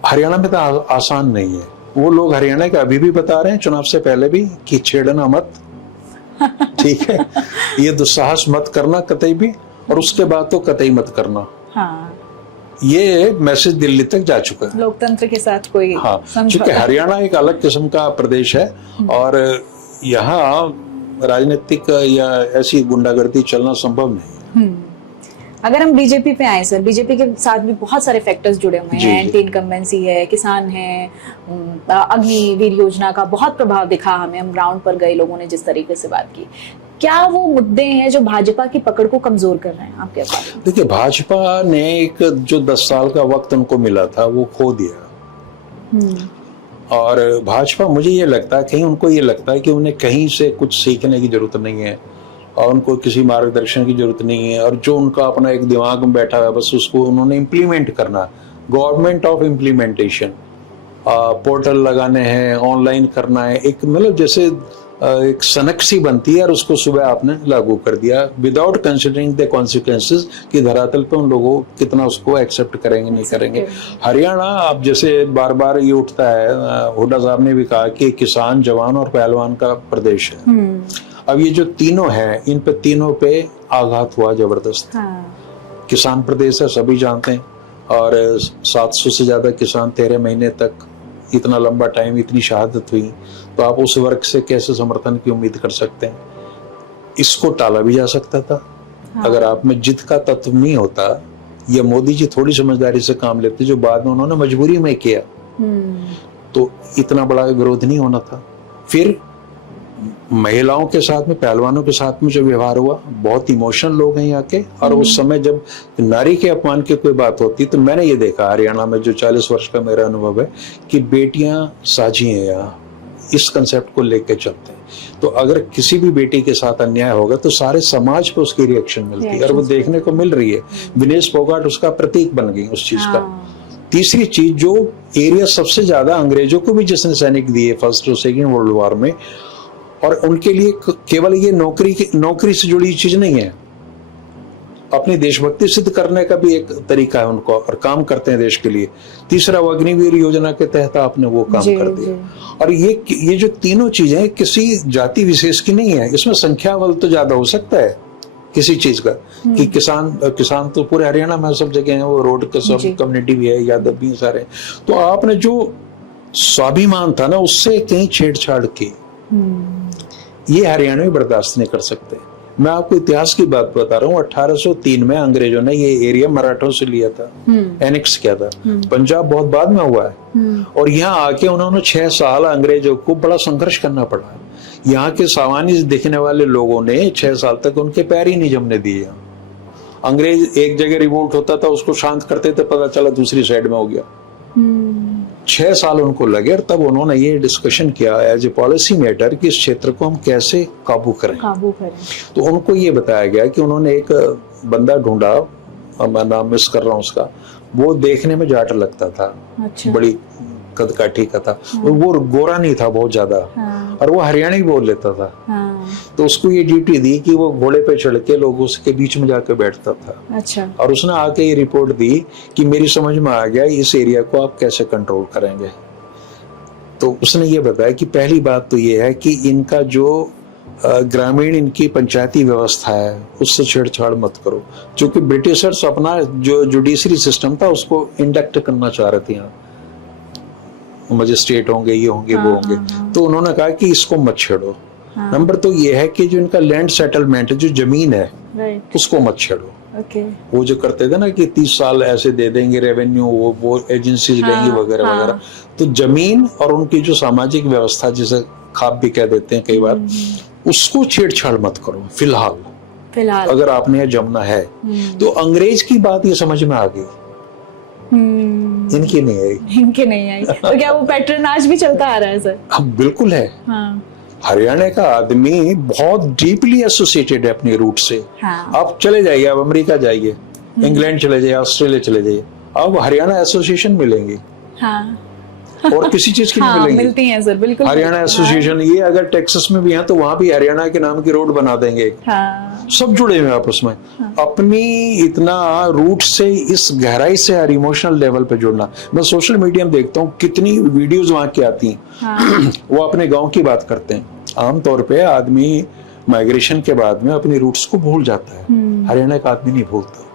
हरियाणा में तो आसान नहीं है। वो लोग हरियाणा के अभी भी बता रहे हैं चुनाव से पहले भी कि छेड़ना मत, ठीक है, ये दुस्साहस मत करना कतई भी, और उसके बाद तो कतई मत करना। हाँ। ये मैसेज दिल्ली तक जा चुका है। लोकतंत्र के साथ कोई, हाँ, क्योंकि हरियाणा एक अलग किस्म का प्रदेश है और यहाँ राजनीतिक या ऐसी गुंडागर्दी चलना संभव नहीं। अगर हम बीजेपी पे आए सर, बीजेपी के साथ भी बहुत सारे फैक्टर्स जुड़े हुए हैं। एंटी इनकम्बेंसी है, किसान है, अग्निवीर योजना का बहुत प्रभाव दिखा हमें। हम ग्राउंड पर गए, लोगों ने जिस तरीके से बात की, क्या वो मुद्दे हैं जो भाजपा की पकड़ को कमजोर कर रहे हैं आपके अकॉर्डिंग? देखिए, भाजपा ने एक जो 10 साल का वक्त उनको मिला था वो खो दिया। और भाजपा, मुझे ये लगता है, कहीं उनको ये लगता है कि उन्हें कहीं से कुछ सीखने की जरूरत नहीं है और उनको किसी मार्गदर्शन की जरूरत नहीं है, और जो उनका अपना एक दिमाग में बैठा है बस उसको उन्होंने इम्प्लीमेंट करना। गवर्नमेंट ऑफ इम्प्लीमेंटेशन, पोर्टल लगाने हैं, ऑनलाइन करना है, एक मतलब जैसे एक सनक सी बनती है और उसको सुबह आपने लागू कर दिया विदाउट कंसिडरिंग द कॉन्सिक्वेंसेस कि धरातल पे उन लोगों कितना उसको एक्सेप्ट करेंगे नहीं करेंगे। हरियाणा, अब जैसे बार बार ये उठता है, हुड्डा साहब ने भी कहा कि किसान, जवान और पहलवान का प्रदेश है। अब ये जो तीनों हैं, इन पे तीनों पे आघात हुआ जबरदस्त। हाँ। किसान प्रदेश है, सभी जानते हैं, और 700 से ज्यादा किसान 13 महीने तक, इतना लंबा टाइम, इतनी शहादत हुई, तो आप उस वर्ग से कैसे समर्थन की उम्मीद कर सकते हैं? इसको टाला भी जा सकता था। हाँ। अगर आप में जिद का तत्व नहीं होता, या मोदी जी थोड़ी समझदारी से काम लेते जो बाद में उन्होंने मजबूरी में किया, तो इतना बड़ा विरोध नहीं होना था। फिर महिलाओं के साथ में, पहलवानों के साथ में जो व्यवहार हुआ, बहुत इमोशनल लोग हैं यहाँ के। और उस समय जब नारी के अपमान की कोई बात होती, तो मैंने ये देखा हरियाणा में, जो 40 वर्ष का मेरा अनुभव है, कि बेटियां साझी हैं यहाँ, इस कंसेप्ट को लेकर चलते हैं। तो अगर किसी भी बेटी के साथ अन्याय होगा तो सारे समाज पे उसकी रिएक्शन मिलती है, और वो देखने को मिल रही है। विनेश फोगाट उसका प्रतीक बन गई उस चीज का। तीसरी चीज, जो एरिया सबसे ज्यादा अंग्रेजों को भी जिसने सैनिक दिए फर्स्ट और सेकेंड वर्ल्ड वॉर में, और उनके लिए केवल ये नौकरी से जुड़ी चीज नहीं है, अपनी देशभक्ति सिद्ध करने का भी एक तरीका है उनको, और काम करते हैं देश के लिए। तीसरा, वो अग्निवीर योजना के तहत आपने वो काम कर दिया। और ये जो तीनों चीजें किसी जाति विशेष की नहीं है, इसमें संख्या बल तो ज्यादा हो सकता है किसी चीज का, कि किसान तो पूरे हरियाणा में सब जगह है, वो रोड के सब कम्युनिटी भी है, यादव भी सारे। तो आपने जो स्वाभिमान था ना, उससे कहीं छेड़छाड़ की, ये हरियाणा में बर्दाश्त नहीं कर सकते। मैं आपको इतिहास की बात बता रहा हूँ, 1803 में अंग्रेजों ने ये एरिया मराठों से लिया था, एनेक्स किया था। पंजाब बहुत बाद में हुआ है, और यहाँ आके उन्होंने 6 साल अंग्रेजों को बड़ा संघर्ष करना पड़ा। यहाँ के सामान्य दिखने वाले लोगों ने 6 साल तक उनके पैर ही नहीं जमने दिए। अंग्रेज एक जगह रिवोल्ट होता था, उसको शांत करते थे, पता चला दूसरी साइड में हो गया। 6 साल उनको लगे, और तब उन्होंने ये डिस्कशन किया एज ए पॉलिसी मैटर कि इस क्षेत्र को हम कैसे काबू करें। तो उनको ये बताया गया कि उन्होंने एक बंदा ढूंढा, मैं नाम मिस कर रहा हूँ उसका, वो देखने में जाट लगता था। अच्छा। बड़ी कदकाठी का था। वो गोरा नहीं था बहुत ज्यादा। और वो हरियाणी बोल लेता था। तो उसको ये ड्यूटी दी कि वो घोड़े पे चढ़ के लोगों के बीच में जाकर बैठता था। अच्छा। और उसने आके ये रिपोर्ट दी कि मेरी समझ में आ गया, इस एरिया को आप कैसे कंट्रोल करेंगे। तो उसने ये बताया कि पहली बात तो ये है कि इनका जो ग्रामीण इनकी पंचायती व्यवस्था है उससे छेड़छाड़ मत करो, क्योंकि ब्रिटिशर्स अपना जो जुडिशरी सिस्टम था उसको इंडक्ट करना चाह रहे थे। यहाँ मजिस्ट्रेट होंगे, ये होंगे, वो होंगे। तो उन्होंने कहा कि इसको मत छेड़ो। नंबर तो ये है कि जो इनका लैंड सेटलमेंट, जो जमीन है, उसको मत छेड़ो। वो जो करते थे ना कि 30 साल ऐसे दे देंगे रेवेन्यू, वो एजेंसी लेंगी वगैरह वगैरह। तो जमीन और उनकी जो सामाजिक व्यवस्था, जिसे खाप भी कह देते हैं कई बार, उसको छेड़छाड़ मत करो फिलहाल अगर आपने यहाँ जमना है। तो अंग्रेज की बात ये समझ में आ गई, इनकी नहीं आई। तो क्या वो पैटर्नाज भी चलता आ रहा है सर? हाँ, बिल्कुल है। हरियाणा का आदमी बहुत डीपली एसोसिएटेड है अपने रूट से। आप चले जाइए, आप अमेरिका जाइए, इंग्लैंड चले जाइए, ऑस्ट्रेलिया चले जाइए, अब हरियाणा एसोसिएशन मिलेंगी। और किसी चीज की नहीं मिलती हैं सर, बिल्कुल। हरियाणा एसोसिएशन, ये अगर टेक्सास में भी है तो वहां भी हरियाणा के नाम की रोड बना देंगे। सब जुड़े हुए आपस में। अपनी इतना रूट से, इस गहराई से हर इमोशनल लेवल पे जुड़ना। मैं सोशल मीडिया में देखता हूँ कितनी वीडियोस वहां की आती हैं। वो अपने गांव की बात करते हैं। आमतौर पे आदमी माइग्रेशन के बाद में अपनी रूट्स को भूल जाता है, हरियाणा का आदमी नहीं भूलता।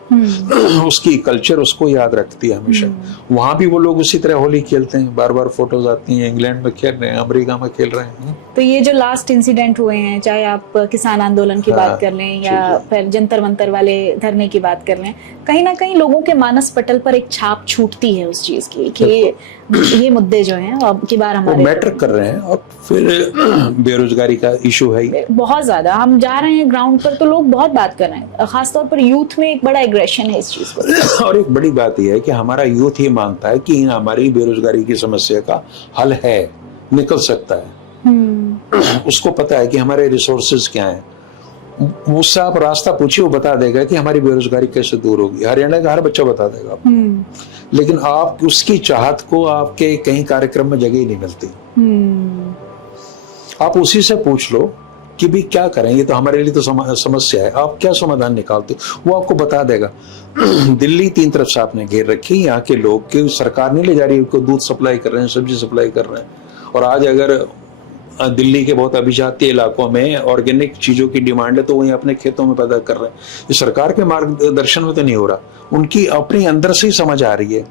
उसकी कल्चर उसको याद रखती है हमेशा। वहां भी वो लोग उसी तरह होली खेलते हैं, बार बार फोटोज आती हैं, इंग्लैंड में खेल रहे हैं, अमेरिका में खेल रहे हैं। तो ये जो लास्ट इंसिडेंट हुए हैं, चाहे आप किसान आंदोलन की बात कर लें या फिर जंतर मंतर वाले धरने की बात कर लें, कहीं ना कहीं लोगों के मानस पटल पर एक छाप छूटती है उस चीज की कि ये मुद्दे जो हैं अब की बार हमारे मैटर कर रहे हैं। और फिर बेरोजगारी का इशू है बहुत ज्यादा। हम जा रहे हैं ग्राउंड पर तो लोग बहुत बात कर रहे हैं, खासतौर पर यूथ में एक बड़ा एग्रेशन है इस चीज को। और एक बड़ी बात यह है कि हमारा यूथ ये मानता है कि हमारी बेरोजगारी की समस्या का हल है, निकल सकता है। उसको पता है कि हमारे रिसोर्सेज क्या हैं। उससे आप रास्ता पूछिए, वो बता देगा कि हमारी बेरोजगारी कैसे दूर होगी। हरियाणा का हर बच्चा बता देगा आपको। लेकिन आप उसकी चाहत को आपके कहीं कार्यक्रम में जगह ही नहीं मिलती। आप उसी से पूछ लो कि भी क्या करें, ये तो हमारे लिए तो समस्या है, आप क्या समाधान निकालते हो, वो आपको बता देगा। दिल्ली 3 तरफ से आपने घेर रखी, यहाँ के लोग की सरकार नहीं ले जा रही, उनको दूध सप्लाई कर रहे हैं, सब्जी सप्लाई कर रहे हैं। और आज अगर दिल्ली के बहुत अभिजातीय इलाकों में ऑर्गेनिक चीजों की डिमांड है तो वही अपने खेतों में पैदा कर रहे हैं। ये सरकार के मार्गदर्शन में तो नहीं हो रहा, उनकी अपनी अंदर से ही समझ आ रही है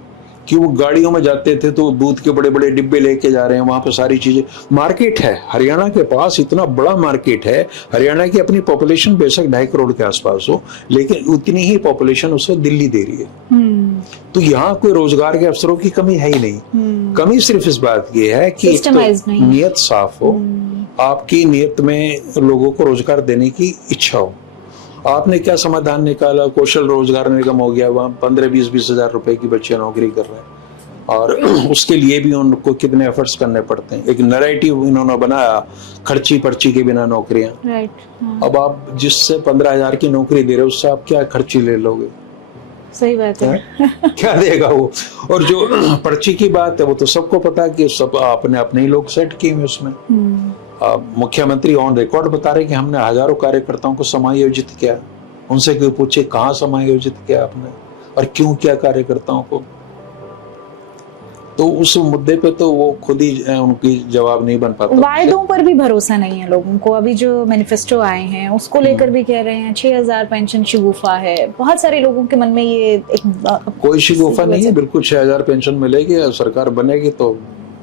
कि वो गाड़ियों में जाते थे तो दूध के बड़े बड़े डिब्बे लेके जा रहे हैं, वहां पर सारी चीजें। मार्केट है हरियाणा के पास, इतना बड़ा मार्केट है। हरियाणा की अपनी पॉपुलेशन बेशक 2.5 करोड़ के आसपास हो, लेकिन उतनी ही पॉपुलेशन उसको दिल्ली दे रही है। तो यहाँ कोई रोजगार के अवसरों की कमी है ही नहीं। कमी सिर्फ इस बात की है कि नियत साफ हो, आपकी नियत में लोगों को रोजगार देने की इच्छा हो। आपने क्या समाधान निकाला, कौशल रोजगार निगम हो गया, वहां 15-20 हजार रुपए की बच्चे नौकरी कर रहे हैं। और उसके लिए भी उनको कितने एफर्ट्स करने पड़ते हैं। एक नैरेटिव इन्होंने बनाया, खर्ची पर्ची के बिना नौकरियां। अब आप जिससे 15,000 की नौकरी दे रहे हो, उससे आप क्या खर्ची ले लोगे? सही बात है। क्या देगा वो? और जो पर्ची की बात है वो तो सबको पता है कि सब आपने अपने ही लोग सेट किए उसमें। मुख्यमंत्री ऑन रिकॉर्ड बता रहे कि हमने हजारों कार्यकर्ताओं को समायोजित किया। उनसे कोई पूछे कहाँ समायोजित किया आपने और क्यों किया कार्यकर्ताओं को, तो उस मुद्दे पे तो वो खुद ही उनकी जवाब नहीं बन पाता। वायदों पर भी भरोसा नहीं है लोगों को। अभी जो मैनिफेस्टो आए हैं उसको लेकर भी कह रहे हैं 6,000 पेंशन शिगुफा है। बहुत सारे लोगों के मन में ये एक कोई शिगुफा नहीं है, बिल्कुल 6,000 पेंशन मिलेगी, सरकार बनेगी तो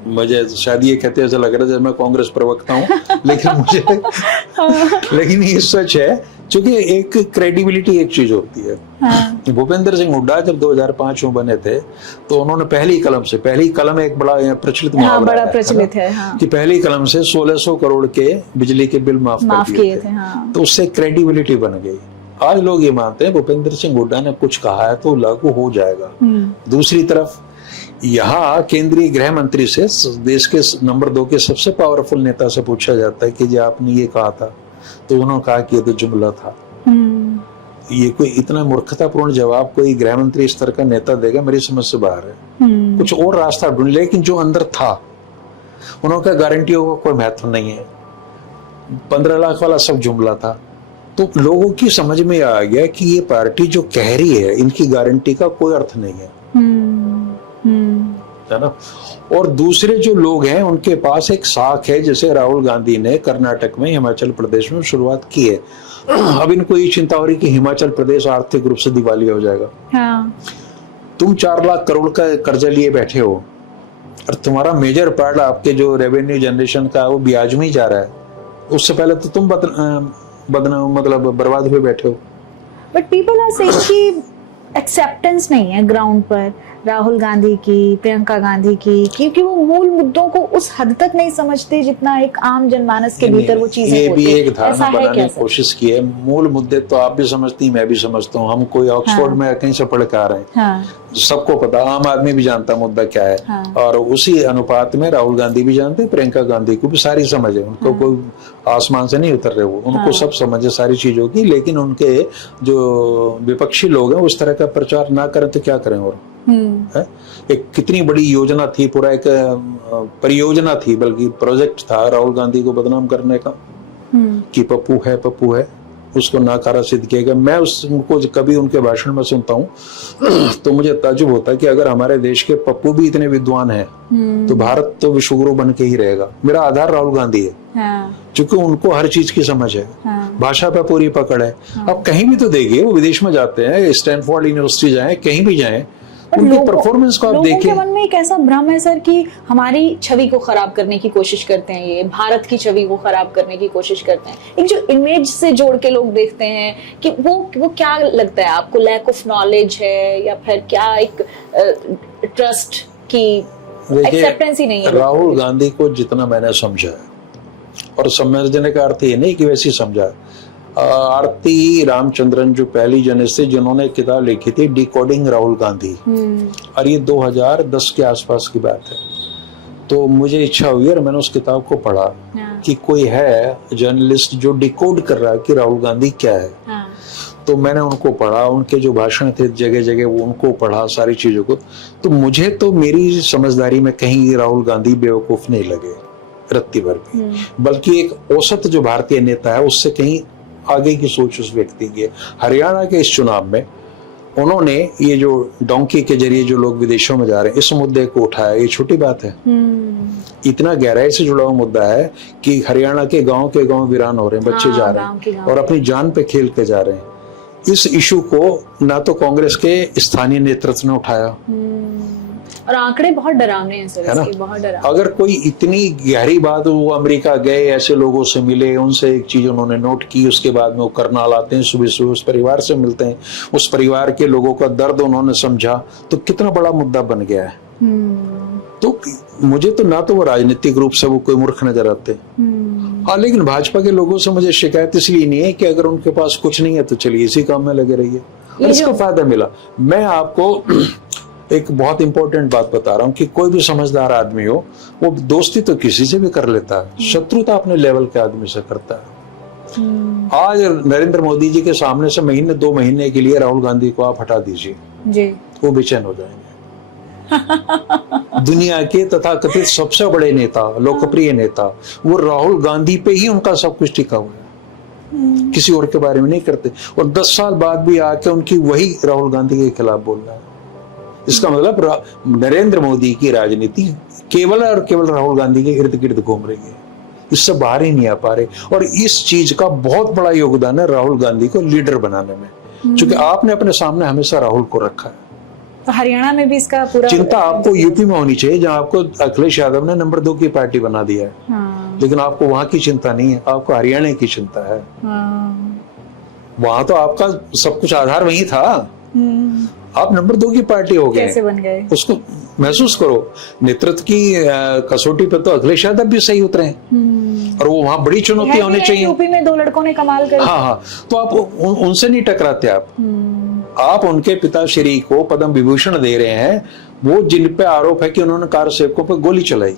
मुझे शायद ये कहते ऐसा लग रहा है जैसे मैं कांग्रेस प्रवक्ता हूँ लेकिन ये सच है, क्योंकि एक क्रेडिबिलिटी एक चीज होती है। हाँ। भूपेंद्र सिंह हुड्डा जब 2005 में बने थे तो उन्होंने पहली कलम एक बड़ा प्रचलित मुहावरा बड़ा प्रचलित है हाँ। कि पहली कलम से 1600 करोड़ के बिजली के बिल माफ किए थे। हाँ। तो उससे क्रेडिबिलिटी बन गई। आज लोग ये मानते हैं भूपेंद्र सिंह हुड्डा ने कुछ कहा है तो लागू हो जाएगा। दूसरी तरफ यहाँ केंद्रीय गृह मंत्री से, देश के नंबर 2 के सबसे पावरफुल नेता से पूछा जाता है कि जी आपने ये कहा था, तो उन्होंने कहा कि ये तो जुमला था। ये कोई इतना मूर्खतापूर्ण जवाब कोई गृह मंत्री स्तर का नेता देगा, मेरी समझ से बाहर है। कुछ और रास्ता ढूंढ, लेकिन जो अंदर था उन्होंने कहा गारंटियों का कोई महत्व नहीं है, 15 लाख वाला सब जुमला था। तो लोगों की समझ में आ गया कि ये पार्टी जो कह रही है इनकी गारंटी का कोई अर्थ नहीं है, है ना। और दूसरे जो लोग हैं उनके पास एक साख है, जैसे राहुल गांधी ने कर्नाटक में, हिमाचल प्रदेश में शुरुआत की है। अब इनको ये चिंता हो रही कि हिमाचल प्रदेश आर्थिक रूप से दिवालिया हो जाएगा। हाँ। तुम 4 लाख करोड़ का कर्जा लिए बैठे हो और तुम्हारा मेजर पार्ट आपके जो रेवेन्यू जनरेशन का वो ब्याज में ही जा रहा है, उससे पहले तो तुम मतलब बर्बाद हुए बैठे हो। बट पीपल आर सेइंग कि एक्सेप्टेंस नहीं है ग्राउंड पर राहुल गांधी की, प्रियंका गांधी की, क्योंकि वो मूल मुद्दों को उस हद तक नहीं समझते जितना एक आम जनमानस के भीतर वो चीजें ये भी एक धारणा बनाने की कोशिश की है। मूल मुद्दे तो आप भी समझती, मैं भी समझता हूँ, हम कोई ऑक्सफोर्ड में कहीं से पढ़ के आ रहे हैं। हाँ। सबको पता, आम आदमी भी जानता मुद्दा क्या है। हाँ। और उसी अनुपात में राहुल गांधी भी जानते, प्रियंका गांधी को भी सारी समझ है। उनको कोई आसमान से नहीं उतर रहे, वो उनको सब समझ है सारी चीजों की। लेकिन उनके जो विपक्षी लोग हैं उस तरह का प्रचार ना करें तो क्या करें। और है? एक कितनी बड़ी योजना थी, पूरा एक परियोजना थी, बल्कि प्रोजेक्ट था राहुल गांधी को बदनाम करने का कि पप्पू है, उसको नाकारा सिद्ध किया गया। मैं उसको कभी उनके भाषण में सुनता हूँ तो मुझे ताज्जुब होता है कि अगर हमारे देश के पप्पू भी इतने विद्वान हैं तो भारत तो विश्वगुरु बन के ही रहेगा। मेरा आधार राहुल गांधी है। हाँ। क्योंकि उनको हर चीज की समझ है। हाँ। भाषा पे पूरी पकड़ है। हाँ। अब कहीं भी तो देखिए, वो विदेश में जाते हैं, स्टैनफोर्ड यूनिवर्सिटी जाए, कहीं भी जाए, उनकी परफॉर्मेंस को आप देखिए। लोगों के मन में एक ऐसा भ्रम है सर कि हमारी छवि को खराब करने की कोशिश करते हैं, ये भारत की छवि को खराब करने की कोशिश करते हैं। एक जो इमेज से जोड़ के लोग देखते हैं कि वो क्या लगता है आपको, लैक ऑफ नॉलेज है या फिर क्या एक ट्रस्ट की एक्सेप्टेंस ही नहीं है। राहुल गांधी को जितना मैंने समझा है, और समझने का अर्थ ये नहीं कि वैसे ही समझा, आरती रामचंद्रन जो पहली जर्नलिस्ट थी जिन्होंने किताब लिखी थी डिकोडिंग राहुल गांधी, और ये 2010 के आसपास की बात है। तो मुझे इच्छा हुई और मैंने उस किताब को पढ़ा कि कोई है जर्नलिस्ट जो डिकोड कर रहा है कि राहुल गांधी क्या है। तो मैंने उनको पढ़ा, उनके जो भाषण थे जगह जगह वो उनको पढ़ा, सारी चीजों को। तो मुझे तो मेरी समझदारी में कहीं राहुल गांधी बेवकूफ नहीं लगे रत्ती भर भी, बल्कि एक औसत जो भारतीय नेता है उससे कहीं आगे की सोच उस व्यक्ति की है। हरियाणा के इस चुनाव में उन्होंने ये जो डोंकी के जरिए जो लोग विदेशों में जा रहे हैं इस मुद्दे को उठाया, ये छोटी बात है। इतना गहराई से जुड़ा हुआ मुद्दा है कि हरियाणा के गांव वीरान हो रहे हैं, बच्चे जा रहे हैं और अपनी जान पे खेल के जा रहे हैं। इस इशू को ना तो कांग्रेस के स्थानीय नेतृत्व ने उठाया, और आंकड़े बहुत डरावने हैं सर, इसके बहुत डरावने। अगर कोई इतनी गहरी बात, वो अमेरिका गए, ऐसे लोगों से मिले, उनसे एक चीज उन्होंने नोट की, उसके बाद में वो करनाल आते हैं, सुबह सुबह उस परिवार से मिलते हैं, उस परिवार के लोगों का दर्द उन्होंने समझा, तो कितना बड़ा मुद्दा बन गया है। तो मुझे तो ना तो वो राजनीतिक रूप से वो कोई मूर्ख नजर आते, हाँ, लेकिन भाजपा के लोगों से मुझे शिकायत इसलिए नहीं है कि अगर उनके पास कुछ नहीं है तो चलिए इसी काम में लगे रहिए, और इसका फायदा मिला। मैं आपको एक बहुत इंपॉर्टेंट बात बता रहा हूँ कि कोई भी समझदार आदमी हो वो दोस्ती तो किसी से भी कर लेता है, शत्रुता अपने लेवल के आदमी से करता है। आज नरेंद्र मोदी जी के सामने से 2 महीने के लिए राहुल गांधी को आप हटा दीजिए, वो बेचैन हो जाएंगे। दुनिया के तथाकथित सबसे बड़े नेता, लोकप्रिय नेता, वो राहुल गांधी पे ही उनका सब कुछ टिका हुआ है। किसी और के बारे में नहीं करते, और 10 साल बाद भी आके उनकी वही राहुल गांधी के खिलाफ बोल रहा है। इसका मतलब नरेंद्र मोदी की राजनीति केवल और केवल राहुल गांधी के इर्द गिर्द घूम रही है, इससे बाहर ही नहीं आ पा रहे। और इस चीज का बहुत बड़ा योगदान है राहुल गांधी को लीडर बनाने में, क्योंकि आपने अपने सामने हमेशा राहुल को रखा है। तो हरियाणा में भी इसका पूरा चिंता आपको यूपी में होनी चाहिए, जहां आपको अखिलेश यादव ने नंबर 2 की पार्टी बना दिया है। हाँ, लेकिन आपको वहां की चिंता नहीं है, आपको हरियाणा की चिंता है। हाँ, वहां तो आपका सब कुछ आधार वही था, आप नंबर 2 की पार्टी हो गए, कैसे बन गए? उसको महसूस करो। नेतृत्व की कसौटी पे तो अखिलेश यादव भी सही उतरे हैं, और वो वहां बड़ी चुनौती होनी चाहिए। यूपी में 2 लड़कों ने कमाल कर, हाँ हाँ, तो आप उनसे नहीं टकराते। आप उनके पिताश्री को पद्म विभूषण दे रहे हैं, वो जिन पे आरोप है कि उन्होंने कार सेवकों पे गोली चलाई,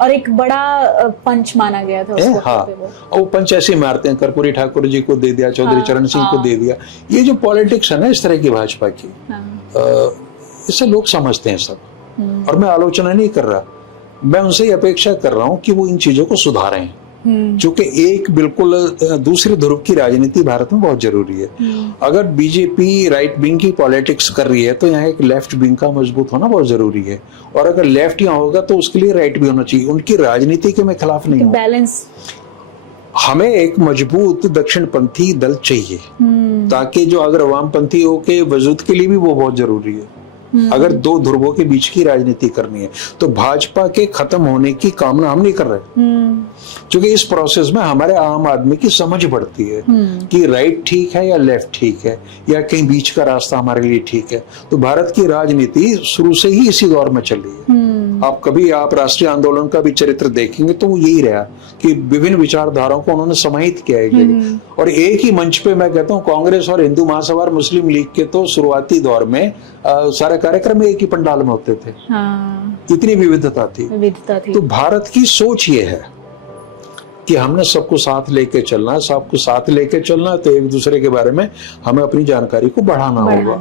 और एक बड़ा पंच माना गया था उसको। हाँ, और वो पंच ऐसे मारते हैं, कर्पूरी ठाकुर जी को दे दिया, चौधरी चरण सिंह को दे दिया। ये जो पॉलिटिक्स है ना इस तरह की भाजपा की, इससे लोग समझते हैं सब। और मैं आलोचना नहीं कर रहा, मैं उनसे ही अपेक्षा कर रहा हूं कि वो इन चीजों को सुधारें, क्योंकि एक बिल्कुल दूसरे ध्रुव की राजनीति भारत में बहुत जरूरी है। अगर बीजेपी राइट विंग की पॉलिटिक्स कर रही है तो यहाँ एक लेफ्ट विंग का मजबूत होना बहुत जरूरी है, और अगर लेफ्ट यहाँ होगा तो उसके लिए राइट भी होना चाहिए। उनकी राजनीति के मैं खिलाफ नहीं हूँ, बैलेंस। हमें एक मजबूत दक्षिणपंथी दल चाहिए, ताकि जो अगर वामपंथियों के वजूद के लिए भी वो बहुत जरूरी है। अगर 2 ध्रुवों के बीच की राजनीति करनी है तो भाजपा के खत्म होने की कामना हम नहीं कर रहे, क्योंकि इस प्रोसेस में हमारे आम आदमी की समझ बढ़ती है कि राइट ठीक है या लेफ्ट ठीक है, या कहीं बीच का रास्ता हमारे लिए ठीक है। तो भारत की राजनीति शुरू से ही इसी दौर में चली है। आप राष्ट्रीय आंदोलन का भी चरित्र देखेंगे तो वो यही रहा कि विभिन्न विचारधाराओं को उन्होंने समाहित किया एक जगह, और एक ही मंच पे मैं कहता हूँ कांग्रेस और हिंदू महासभा और मुस्लिम लीग के तो शुरुआती दौर में सारे कार्यक्रम एक ही पंडाल में होते थे। हाँ। इतनी विविधता थी। तो भारत की सोच ये है कि हमने सबको साथ लेके चलना है, सबको साथ लेके चलना है, तो एक दूसरे के बारे में हमें अपनी जानकारी को बढ़ाना होगा।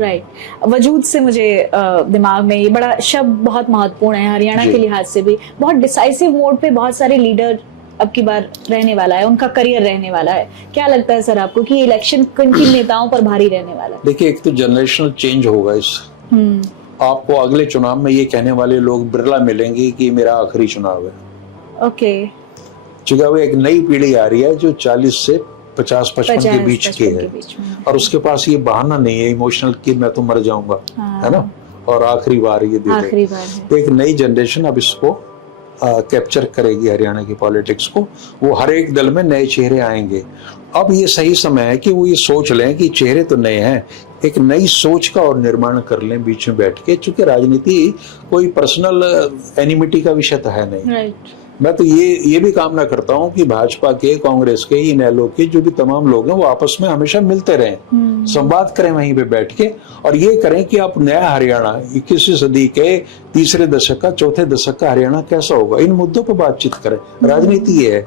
राइट, वजूद से मुझे दिमाग में ये बड़ा शब्द बहुत महत्वपूर्ण है। हरियाणा के लिहाज से भी बहुत डिसाइसिव मोड पे बहुत सारे लीडर अब की बार रहने वाला है, उनका करियर रहने वाला है। क्या लगता है सर आपको कि इलेक्शन किन किन नेताओं पर भारी रहने वाला है? देखिए, एक तो जनरेशनल चेंज होगा इस आपको अगले चुनाव में ये कहने वाले लोग बिरला मिलेंगे कि मेरा आखिरी चुनाव है। ओके, चूंकि वो एक नई पीढ़ी आ रही है जो 40 से 50-55 के बीच के है, और उसके पास ये बहाना नहीं है इमोशनल कि मैं तो मर जाऊंगा, है ना, और आखिरी बार ये दे दे। तो एक नई जनरेशन अब इसको कैप्चर करेगी हरियाणा की पॉलिटिक्स को। वो हर एक दल में नए चेहरे आएंगे। अब ये सही समय है कि वो ये सोच लें कि चेहरे तो नए हैं, एक नई सोच का और निर्माण कर लें बीच में बैठ के, क्योंकि राजनीति कोई पर्सनल एनिमिटी का विषय तो है नहीं। मैं तो ये भी कामना करता हूं कि भाजपा के, कांग्रेस के, इनेलो के जो भी तमाम लोग हैं वो आपस में हमेशा मिलते रहें, संवाद करें वहीं पे बैठ के, और ये करें कि आप नया हरियाणा 21वीं सदी के तीसरे दशक का, चौथे दशक का हरियाणा कैसा होगा, इन मुद्दों पर बातचीत करें। राजनीति ये है।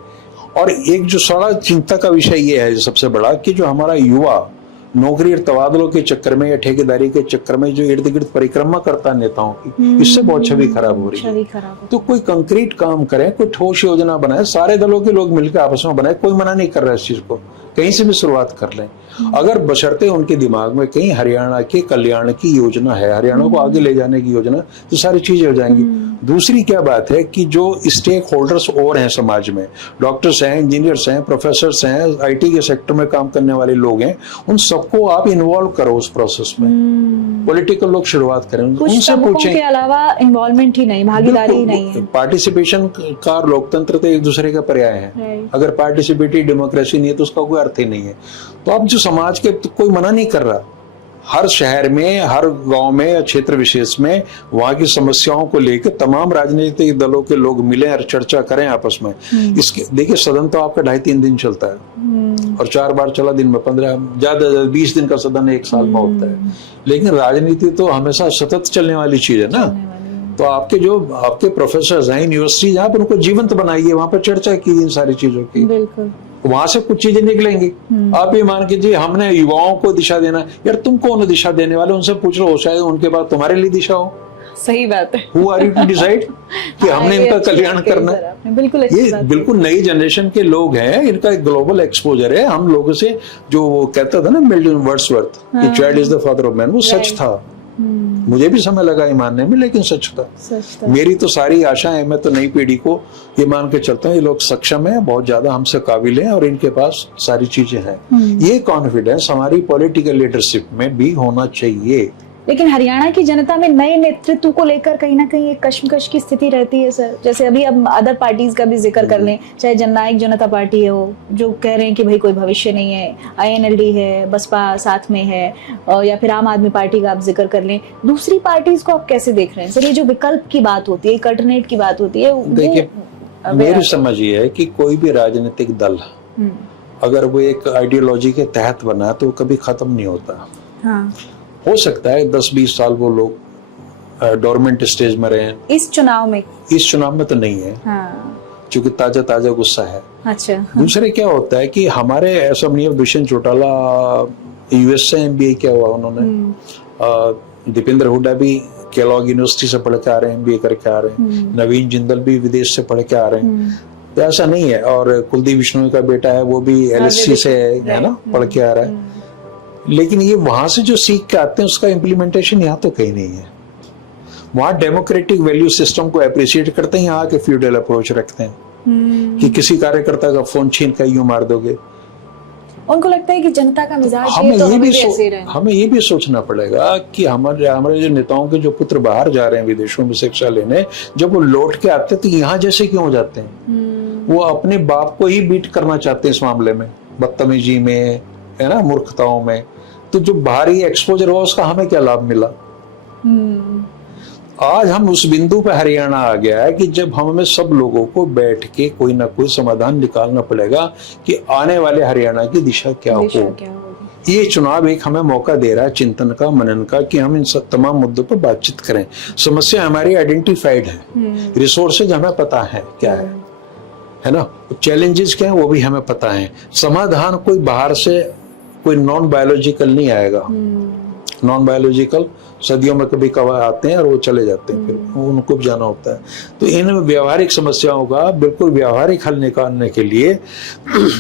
और एक जो बड़ा चिंता का विषय ये है सबसे बड़ा, कि जो हमारा युवा नौकरी और तबादलों के चक्कर में या ठेकेदारी के चक्कर में जो इर्द गिर्द परिक्रमा करता है नेताओं की, इससे बहुत छवि खराब हो रही है। तो कोई कंक्रीट काम करें, कोई ठोस योजना बनाए, सारे दलों के लोग मिलकर आपस में बनाए। कोई मना नहीं कर रहा है इस चीज को, कहीं से भी शुरुआत कर लें, अगर बशर्ते उनके दिमाग में कहीं हरियाणा के कल्याण की योजना है, हरियाणा को आगे ले जाने की योजना, तो सारी चीजें हो जाएंगी। दूसरी क्या बात है कि जो स्टेक होल्डर्स और हैं समाज में, डॉक्टर्स हैं, इंजीनियर्स हैं, प्रोफेसर्स हैं, आईटी के सेक्टर में काम करने वाले लोग हैं, उन सबको आप इन्वॉल्व करो उस प्रोसेस में। पॉलिटिकल लोग शुरुआत करें, उनसे पूछें। के अलावा इन्वॉल्वमेंट ही नहीं, भागीदारी ही नहीं है। पार्टिसिपेशन का और लोकतंत्र तो एक दूसरे का पर्याय है। अगर पार्टिसिपेटरी डेमोक्रेसी नहीं है तो उसका कोई अर्थ ही नहीं है। तो अब जो समाज के, तो कोई मना नहीं कर रहा, हर शहर में, हर गांव में या क्षेत्र विशेष में वहां की समस्याओं को लेकर तमाम राजनीतिक दलों के लोग मिलें और चर्चा करें आपस में। इसके देखिए, सदन तो आपका 2.5-3 दिन चलता है, और 4 बार चला दिन में 15, ज्यादा 20 दिन का सदन एक साल में होता है। लेकिन राजनीति तो हमेशा सतत चलने वाली चीज है ना। तो आपके प्रोफेसर हैं यूनिवर्सिटी, जहाँ पर उनको जीवंत बनाइए, वहां पर चर्चा की इन सारी चीजों की। बिल्कुल, वहां से कुछ चीजें निकलेंगी। आप ये मान कीजिए, हमने युवाओं को दिशा देना, यार तुम कौन दिशा देने वाले, उनसे पूछ लो, शायद उनके बाद तुम्हारे लिए दिशा हो। सही बात है। Who are you to decide कि हमने ये इनका अच्छी कल्याण बात कही करना सर है? आपने, बिल्कुल अच्छी ये बात बिल्कुल नई जनरेशन के लोग हैं, इनका एक ग्लोबल एक्सपोजर है। हम लोगों से जो वो कहता था ना मिल्टन वर्ड्सवर्थ कि child is the father of man, वो सच था। मुझे भी समय लगा ये मानने में, लेकिन सच था। सच था। मेरी तो सारी आशा है, मैं तो नई पीढ़ी को ये मान के चलता हूँ ये लोग सक्षम हैं, बहुत ज्यादा हमसे काबिल हैं और इनके पास सारी चीजें हैं। ये कॉन्फिडेंस हमारी पॉलिटिकल लीडरशिप में भी होना चाहिए। लेकिन हरियाणा की जनता में नए नेतृत्व को लेकर कहीं ना कहीं एक कश्मकश की स्थिति रहती है सर। जैसे अभी अब अदर पार्टीज का भी जिक्र कर लें, चाहे जननायक जनता पार्टी है वो जो कह रहे हैं कि भाई कोई भविष्य नहीं है, INLD है, बसपा साथ में है, या फिर आम आदमी पार्टी का आप जिक्र कर लें, दूसरी पार्टीज को आप कैसे देख रहे हैं सर? ये जो विकल्प की बात होती है, एक अल्टरनेट की बात होती है, देखिए मेरी समझ ये है कि कोई भी राजनीतिक दल अगर वो एक आइडियोलॉजी के तहत बना तो कभी खत्म नहीं होता। हाँ। हो सकता है 10-20 साल वो लोग डोरमेंट स्टेज में रहे। इस चुनाव में तो नहीं है। हाँ। क्योंकि ताजा गुस्सा है। अच्छा। हाँ। दूसरे क्या होता है कि हमारे एसएमनी दुष्यंत चौटाला US से MBA किया हुआ उन्होंने, दीपेंद्र हुड्डा भी केलॉग यूनिवर्सिटी से पढ़ के आ रहे हैं, MBA करके आ रहे हैं, नवीन जिंदल भी विदेश से पढ़ के आ रहे हैं। तो ऐसा नहीं है। और कुलदीप बिश्नोई का बेटा है वो भी LSE से है ना, पढ़ के आ रहा है। लेकिन ये वहां से जो सीख के आते हैं उसका इम्प्लीमेंटेशन यहाँ तो कहीं नहीं है। वहां डेमोक्रेटिक वैल्यू सिस्टम को अप्रिशिएट करते हैं, यहाँ आके फ्यूडल अप्रोच रखते हैं कि किसी कार्यकर्ता का फोन छीन कर यूं मार दोगे। उनको लगता है कि जनता का मिजाज हमें तो ये भी ऐसे ही रहना। हमें ये भी सोचना पड़ेगा कि हमारे जो नेताओं के जो पुत्र बाहर जा रहे हैं विदेशों में शिक्षा लेने, जब वो लौट के आते हैं तो यहाँ जैसे क्यों हो जाते हैं? वो अपने बाप को ही बीट करना चाहते हैं इस मामले में, बदतमीजी में, है ना, मूर्खताओं में। तो जो बाहरी एक्सपोजर हुआ उसका हमें क्या लाभ मिला? आज हम उस बिंदु पे हरियाणा आ गया है कि जब हमें सब लोगों को बैठ के कोई ना कोई समाधान निकालना पड़ेगा कि आने वाले हरियाणा की दिशा क्या हो। ये चुनाव एक हमें मौका दे रहा है चिंतन का, मनन का, कि हम इन सब तमाम मुद्दों पर बातचीत करें। समस्या हमारी आइडेंटिफाइड है, रिसोर्सेज हमें पता है क्या है ना, चैलेंजेस क्या है वो भी हमें पता है। समाधान कोई बाहर से कोई नॉन बायोलॉजिकल नहीं आएगा। नॉन बायोलॉजिकल सदियों में कभी कभार आते हैं और वो चले जाते हैं, फिर उनको भी जाना होता है। तो इन व्यवहारिक समस्याओं का बिल्कुल व्यवहारिक हल निकालने के लिए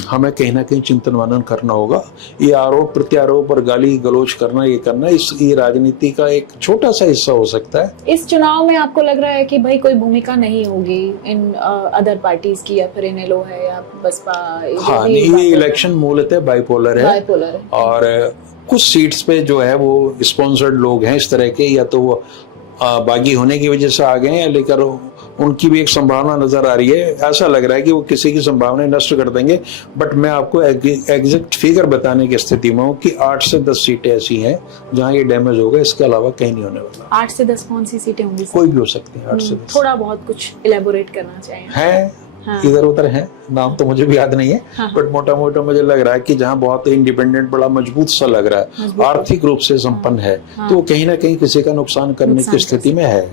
हमें कहीं ना कहीं चिंतन मनन करना होगा। ये आरोप प्रत्यारोप और गाली गलौज करना, ये राजनीति का एक छोटा सा हिस्सा हो सकता है। इस चुनाव में आपको लग रहा है कि भाई कोई भूमिका नहीं होगी इन अदर पार्टीज की, या फिर इनेलो है या बसपा? हाँ, ये इलेक्शन मूलतः बाइपोलर है। और कुछ सीट्स पे जो है वो स्पॉन्सर्ड लोग हैं इस तरह के, या तो वो बागी होने की वजह से आ गए हैं, लेकर उनकी भी एक संभावना नजर आ रही है। ऐसा लग रहा है कि वो किसी की संभावना नष्ट कर देंगे। बट मैं आपको एग्जैक्ट फिगर बताने की स्थिति में हूँ कि 8 से 10 सीटें ऐसी हैं जहाँ ये डैमेज होगा, इसके अलावा कहीं नहीं होने वाला। 8 से 10 कौन सी सीटें होंगी? कोई भी हो सकती है 8 से 10। थोड़ा बहुत कुछ इलेबोरेट करना चाहिए। है इधर उधर है, नाम तो मुझे भी याद नहीं है, बट मोटा मोटा मुझे लग रहा है कि जहाँ बहुत इंडिपेंडेंट, बड़ा मजबूत सा लग रहा है, आर्थिक रूप से संपन्न है, तो वो कहीं ना कहीं किसी का नुकसान करने की स्थिति में है।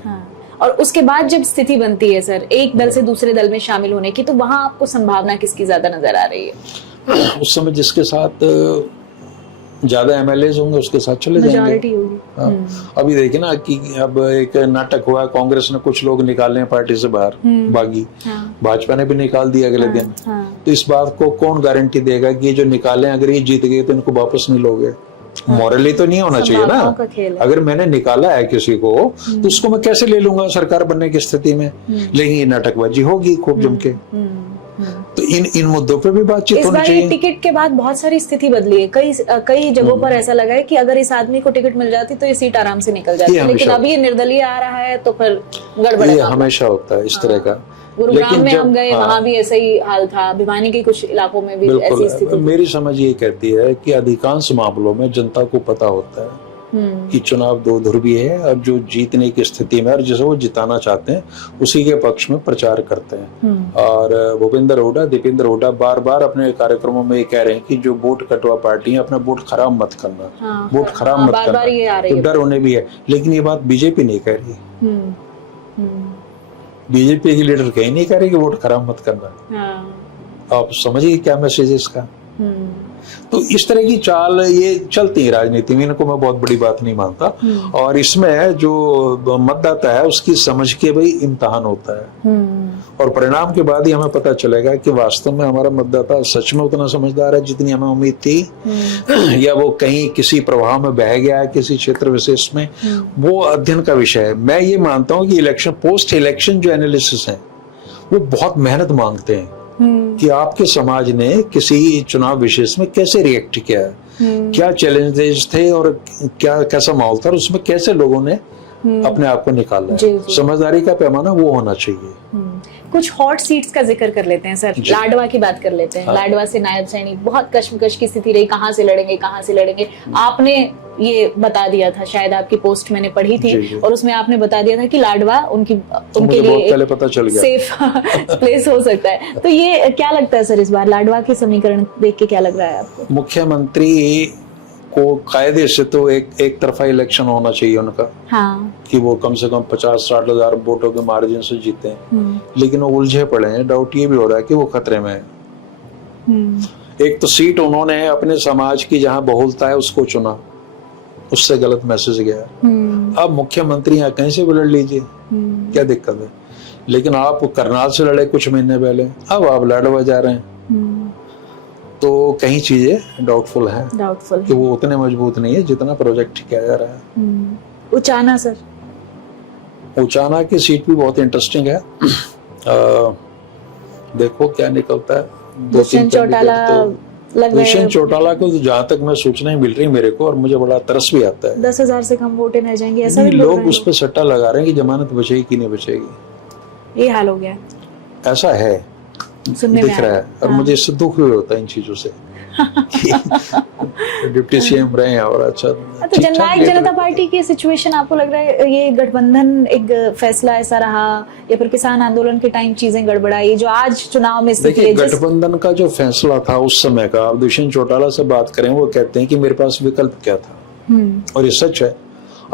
और उसके बाद जब स्थिति बनती है सर एक दल से दूसरे दल में शामिल होने की, तो वहां आपको संभावना किसकी ज्यादा नजर आ रही है? उस समय जिसके साथ ज्यादा MLAs होंगे उसके साथ चले जाएंगे। हाँ। अभी देखिए ना कि अब एक नाटक हुआ, कांग्रेस ने कुछ लोग निकाले हैं पार्टी से बाहर, बागी। भाजपा ने भी निकाल दिया अगले दिन। तो इस बात को कौन गारंटी देगा कि ये जो निकाले अगर ये जीत गए तो इनको वापस नहीं लोगे? मॉरली तो नहीं होना चाहिए ना। अगर मैंने निकाला है किसी को तो उसको मैं कैसे ले लूंगा सरकार बनने की स्थिति में? लेकिन ये नाटकबाजी होगी खूब जम के। तो इन मुद्दों पे भी बातचीत होनी चाहिए। टिकट के बाद बहुत सारी स्थिति बदली है, कई जगहों पर ऐसा लगा है कि अगर इस आदमी को टिकट मिल जाती तो ये सीट आराम से निकल जाती, लेकिन अभी ये निर्दलीय आ रहा है तो फिर गड़बड़। ये हमेशा होता है इस तरह का। गुरुग्राम में हम गए, वहां भी ऐसा ही हाल था, भिवानी के कुछ इलाकों में भी ऐसी स्थिति। मेरी समझ ये कहती है कि अधिकांश मामलों में जनता को पता होता है कि चुनाव दो ध्रुवीय है, और जो जीतने की स्थिति में और जिसे वो जिताना चाहते हैं उसी के पक्ष में प्रचार करते हैं। और भूपेंद्र हुड्डा, दीपेंद्र हुड्डा बार बार अपने कार्यक्रमों में ये कह रहे हैं कि जो वोट कटवा पार्टी है अपना वोट खराब मत करना, वोट खराब मत करना। तो डर उन्हें भी है, लेकिन ये बात बीजेपी नहीं कह रही। बीजेपी के लीडर कहीं नहीं कह रहे कि वोट खराब मत करना। आप समझिए क्या मैसेज है इसका? तो इस तरह की चाल ये चलती है राजनीति में, इनको मैं बहुत बड़ी बात नहीं मानता। और इसमें जो मतदाता है उसकी समझ के भाई इम्तिहान होता है, और परिणाम के बाद ही हमें पता चलेगा कि वास्तव में हमारा मतदाता सच में उतना समझदार है जितनी हमें उम्मीद थी, या वो कहीं किसी प्रभाव में बह गया है किसी क्षेत्र विशेष में। वो अध्ययन का विषय है। मैं ये मानता हूँ कि इलेक्शन, पोस्ट इलेक्शन जो एनालिसिस है वो बहुत मेहनत मांगते हैं कि आपके समाज ने किसी चुनाव विशेष में कैसे रिएक्ट किया है, क्या चैलेंजेस थे और क्या कैसा माहौल था, और उसमें कैसे लोगों ने अपने आप को निकाला है। समझदारी का पैमाना वो होना चाहिए। कुछ हॉट सीट्स का जिक्र कर लेते हैं सर। लाडवा की बात कर लेते हैं। लाडवा से नायब सैनी, बहुत कश्मकश की स्थिति रही, कहाँ से लड़ेंगे। आपने ये बता दिया था, शायद आपकी पोस्ट मैंने पढ़ी थी, और उसमें आपने बता दिया था कि लाडवा उनके लिए पहले पता चल गया सेफ प्लेस हो सकता है। तो ये क्या लगता है सर, इस बार लाडवा के समीकरण देख के क्या लग रहा है आपको? मुख्यमंत्री को कायदे से तो एक तरफा इलेक्शन होना चाहिए उनका, कि वो कम से कम 50-60 हजार वोटों के मार्जिन से जीते हैं, लेकिन वो उलझे पड़े हैं। डाउट ये भी हो रहा है कि वो खतरे में है। एक तो सीट उन्होंने अपने समाज की जहां बहुलता है उसको चुना, उससे गलत मैसेज गया। अब मुख्यमंत्री यहाँ कहीं से भी लड़ लीजिए, क्या दिक्कत है। लेकिन आप करनाल से लड़े कुछ महीने पहले, अब आप लाडवा जा रहे हैं, तो कहीं चीजें डाउटफुल है कि वो उतने मजबूत नहीं है जितना प्रोजेक्ट किया जा रहा है। उचाना सर, उचाना की सीट भी बहुत इंटरेस्टिंग है। देखो क्या निकलता है। दुष्यंत चौटाला को जहां तक मैं सूचनाएं मिल रही मेरे को, और मुझे बड़ा तरस भी आता है, 10,000 से कम वोटें न जाएंगे, ऐसा भी लोग उस पर सट्टा लगा रहे हैं कि जमानत बचेगी कि नहीं बचेगी। ये हाल हो गया, ऐसा है, दिख रहा है। और मुझे इससे दुख भी होता है इन चीजों से। डिप्टी सीएम रहे हैं और अच्छा। तो जननायक जनता पार्टी की सिचुएशन आपको लग रहा है ये गठबंधन एक फैसला ऐसा रहा, या फिर किसान आंदोलन के टाइम चीजें गड़बड़ाई जो आज चुनाव में स्थिति है? गठबंधन का जो फैसला था उस समय का, आप दुष्यंत चौटाला से बात करें, वो कहते हैं कि मेरे पास विकल्प क्या था, और ये सच है।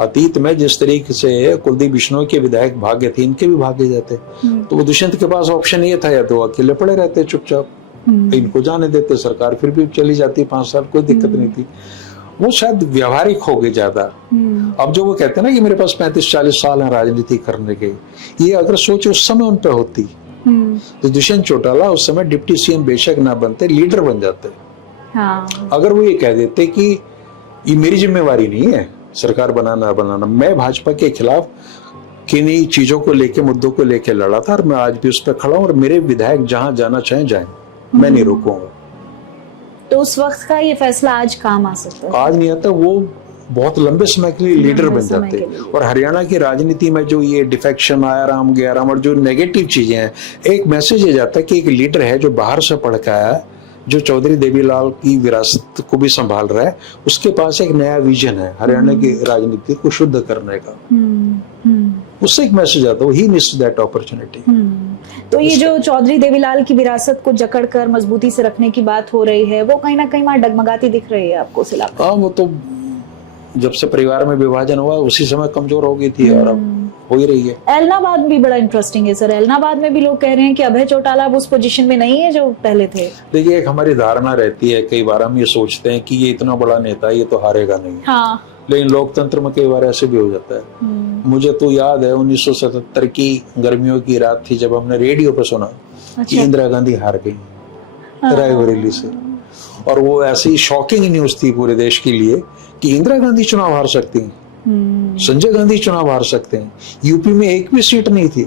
अतीत में जिस तरीके से कुलदीप बिश्नोई के विधायक भाग्य थे, इनके भी भागे जाते, तो वो दुष्यंत के पास ऑप्शन ये था, या तो अकेले पड़े रहते चुपचाप, इनको जाने देते, सरकार फिर भी चली जाती 5 साल, कोई दिक्कत नहीं थी। वो शायद व्यवहारिक हो गए ज्यादा। अब जो वो कहते हैं ना कि मेरे पास 35-40 साल है राजनीति करने के, ये अगर सोच उस समय उन पे होती तो दुष्यंत चौटाला उस समय डिप्टी सीएम बेशक ना बनते, लीडर बन जाते। अगर वो ये कह देते कि ये मेरी जिम्मेवारी नहीं है सरकार बनाना, मैं भाजपा के खिलाफ किन्हीं चीजों को लेके, मुद्दों को लेके लड़ा था, और मैं आज भी उस पर खड़ा हूं, और मेरे विधायक जहां जाना चाहें जाएं, मैं नहीं रोकूंगा। तो उस वक्त का ये फैसला आज काम आ सकता है? आज नहीं आता, वो बहुत लंबे समय के लिए लीडर बन जाते। और हरियाणा की राजनीति में जो ये डिफेक्शन, आयाराम गयाराम और जो नेगेटिव चीजें हैं, एक मैसेज ये जाता है कि एक लीडर है जो बाहर से पढ़ के आया, जो चौधरी देवीलाल की विरासत को भी संभाल रहा है, उसके पास एक नया विजन है हरियाणा की राजनीति को शुद्ध करने का। उससे एक मैसेज आता है, ही मिस्ड दैट अपॉर्चुनिटी। तो ये जो चौधरी देवीलाल की विरासत को जकड़कर मजबूती से रखने की बात हो रही है, वो कहीं ना कहीं वहां डगमगाती दिख रही है आपको उस इलाके? हाँ, वो तो जब से परिवार में विभाजन हुआ उसी समय कमजोर हो गई थी, और अब हो ही रही है। एलनाबाद भी बड़ा इंटरेस्टिंग है सर। एलनाबाद में भी लोग कह रहे हैं कि अभय चौटाला अब उस पोजीशन में नहीं है जो पहले थे। देखिए, एक हमारी धारणा रहती है, कई बार हम ये सोचते हैं कि ये इतना बड़ा नेता है, ये तो हारेगा नहीं। हाँ। लेकिन लोकतंत्र में कई बार ऐसे भी हो जाता है। मुझे तो याद है 1977 की गर्मियों की रात थी जब हमने रेडियो पे सुना कि इंदिरा गांधी हार गई रायबरेली से, और वो ऐसी शॉकिंग न्यूज थी पूरे देश के लिए कि इंदिरा गांधी चुनाव हार सकती हैं, संजय गांधी चुनाव हार सकते हैं, यूपी में एक भी सीट नहीं थी।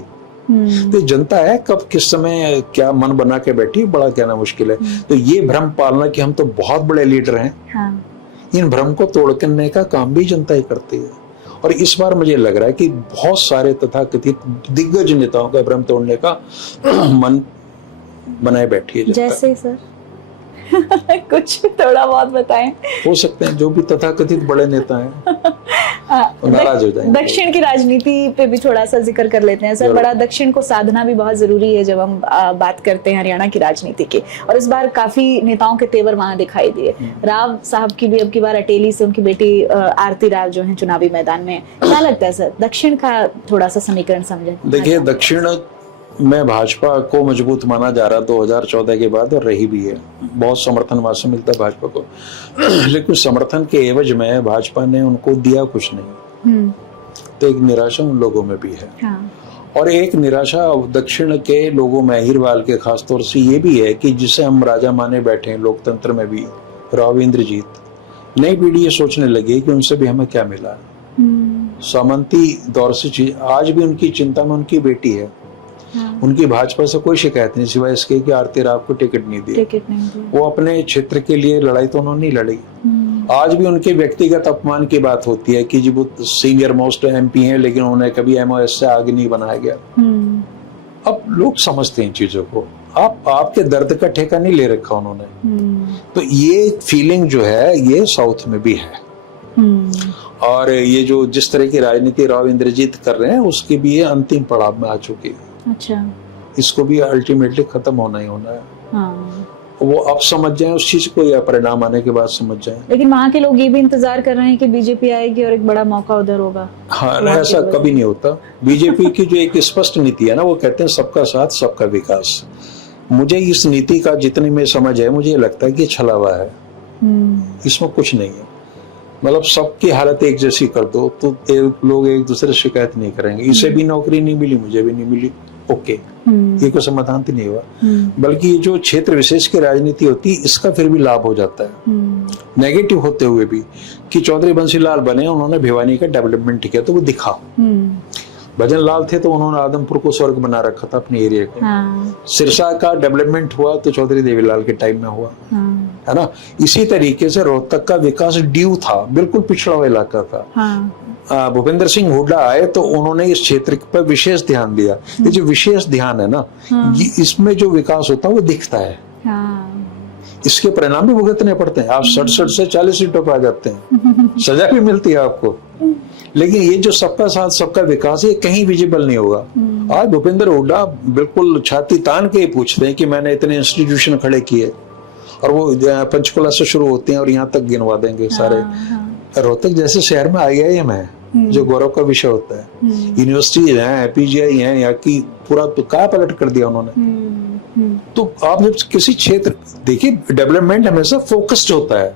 तो जनता है कब किस समय क्या मन बना के बैठी, बड़ा कहना मुश्किल है। तो ये भ्रम पालना कि हम तो बहुत बड़े लीडर हैं, इन भ्रम को तोड़ करने का काम भी जनता ही करती है। और इस बार मुझे लग रहा है कि बहुत सारे तथाकथित दिग्गज नेताओं का भ्रम तोड़ने का मन बनाए बैठी है। जैसे सर कुछ थोड़ा बहुत बताएं। हो सकते हैं जो भी तथाकथित बड़े नेता हैं नाराज हो जाएंगे। दक्षिण की राजनीति पे भी थोड़ा सा जिक्र कर लेते हैं सर। बड़ा दक्षिण को साधना भी बहुत जरूरी है जब हम बात करते हैं हरियाणा की राजनीति की, और इस बार काफी नेताओं के तेवर वहां दिखाई दिए। राव साहब की भी अब की बार अटेली से उनकी बेटी आरती राव जो है चुनावी मैदान में। क्या लगता है सर, दक्षिण का थोड़ा सा समीकरण समझे? देखिए, दक्षिण मैं भाजपा को मजबूत माना जा रहा 2014 के बाद, और रही भी है। बहुत समर्थन वहां से मिलता है भाजपा को, लेकिन समर्थन के एवज में भाजपा ने उनको दिया कुछ नहीं। तो एक निराशा उन लोगों में भी है। हाँ। और एक निराशा दक्षिण के लोगों में, अहिरवाल के खासतौर से ये भी है कि जिसे हम राजा माने बैठे हैं लोकतंत्र में भी, राव इंद्रजीत, नई पीढ़ी ये सोचने लगी कि उनसे भी हमें क्या मिला। सामंती दौर से चीज, आज भी उनकी चिंता में उनकी बेटी है। उनकी भाजपा से कोई शिकायत नहीं, सिवाय इसके कि आरती राव को टिकट नहीं दिया। वो अपने क्षेत्र के लिए लड़ाई तो उन्होंने नहीं लड़ी। आज भी उनके व्यक्तिगत अपमान की बात होती है कि जी वो सीनियर मोस्ट एमपी हैं, लेकिन उन्हें कभी एमओएस से आगे नहीं बनाया गया। अब लोग समझते हैं चीजों को, आपके दर्द का ठेका नहीं ले रखा उन्होंने। तो ये फीलिंग जो है ये साउथ में भी है। और ये जो जिस तरह की राजनीति राव इंद्रजीत कर रहे हैं उसकी भी ये अंतिम पड़ाव में आ चुकी है। अच्छा। इसको भी अल्टीमेटली खत्म होना ही होना है। हाँ। वो अब समझ जाएं उस चीज को, या परिणाम आने के बाद समझ जाएं। लेकिन वहाँ के लोग ये भी इंतजार कर रहे हैं कि बीजेपी आएगी और एक बड़ा मौका उधर होगा। हाँ, ऐसा कभी नहीं होता। बीजेपी की जो एक स्पष्ट नीति है ना, वो कहते हैं सबका साथ सबका विकास। मुझे इस नीति का जितनी में समझ है, मुझे लगता है कि छलावा है, इसमें कुछ नहीं है। मतलब सबकी हालत एक जैसी कर दो तो लोग एक दूसरे से शिकायत नहीं करेंगे। इसे भी नौकरी नहीं मिली, मुझे भी नहीं मिली, ओके, ये कोई समाधान तो नहीं हुआ। बल्कि ये जो क्षेत्र विशेष की राजनीति होती है, इसका फिर भी लाभ हो जाता है नेगेटिव होते हुए भी, कि चौधरी बंसीलाल बने, उन्होंने भिवानी का डेवलपमेंट किया तो वो दिखा। भजन लाल थे तो उन्होंने आदमपुर को स्वर्ग बना रखा था अपने एरिया को। सिरसा का डेवलपमेंट हुआ तो चौधरी देवीलाल के टाइम में हुआ, है ना। इसी तरीके से रोहतक का विकास ड्यू था, बिल्कुल पिछड़ा हुआ इलाका था। भूपेंद्र सिंह हुड्डा आए तो उन्होंने इस क्षेत्र पर विशेष ध्यान दिया। ये जो विशेष ध्यान है ना, इसमें जो विकास होता है वो दिखता है। इसके परिणाम भी भुगतने पड़ते हैं। आप 67 से 40 सीटों पर आ जाते हैं, सजा भी मिलती है आपको। लेकिन ये जो सबका साथ सबका विकास, ये कहीं विजिबल नहीं होगा। आज भूपेंद्र हुड्डा बिल्कुल छाती तान के पूछते हैं कि मैंने इतने इंस्टीट्यूशन खड़े किए, और वो पंचकुला से शुरू होते हैं और यहाँ तक गिनवा देंगे सारे। रोहतक जैसे शहर में IIM है, जो गौरव का विषय होता है, यूनिवर्सिटी है, PGI है, यहाँ की पूरा तो क्या पलट कर दिया उन्होंने। तो आप जब किसी क्षेत्र देखिए, डेवलपमेंट हमेशा फोकस्ड होता है,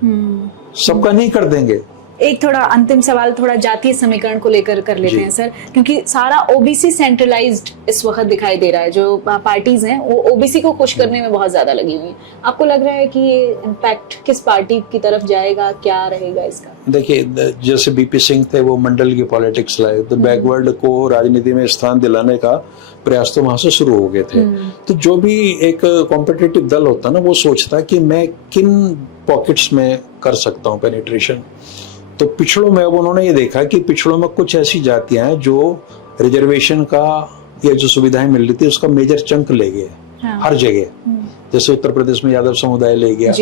सबका नहीं कर देंगे। एक थोड़ा अंतिम सवाल थोड़ा जातीय समीकरण को लेकर कर लेते हैं सर, क्योंकि सारा ओबीसी सेंट्रलाइज्ड इस वक्त दिखाई दे रहा है। जो पार्टीज हैं वो ओबीसी को खुश करने में बहुत ज्यादा लगी हुई हैं। आपको लग रहा है कि ये इम्पैक्ट किस पार्टी की तरफ जाएगा, क्या रहेगा इसका? देखिए, जैसे BP सिंह थे, वो मंडल की पॉलिटिक्स लाए, तो बैकवर्ड को राजनीति में स्थान दिलाने का प्रयास तो वहां से शुरू हो गए थे। तो जो भी एक कॉम्पिटिटिव दल होता है ना, वो सोचता कि मैं किन पॉकेट्स में कर सकता हूँ पेनिट्रेशन। तो पिछड़ों में अब उन्होंने ये देखा कि पिछड़ों में कुछ ऐसी जातियां हैं जो रिजर्वेशन का या जो सुविधाएं मिल रही थी उसका मेजर चंक ले गए। हर जगह, जैसे उत्तर प्रदेश में यादव समुदाय ले गया,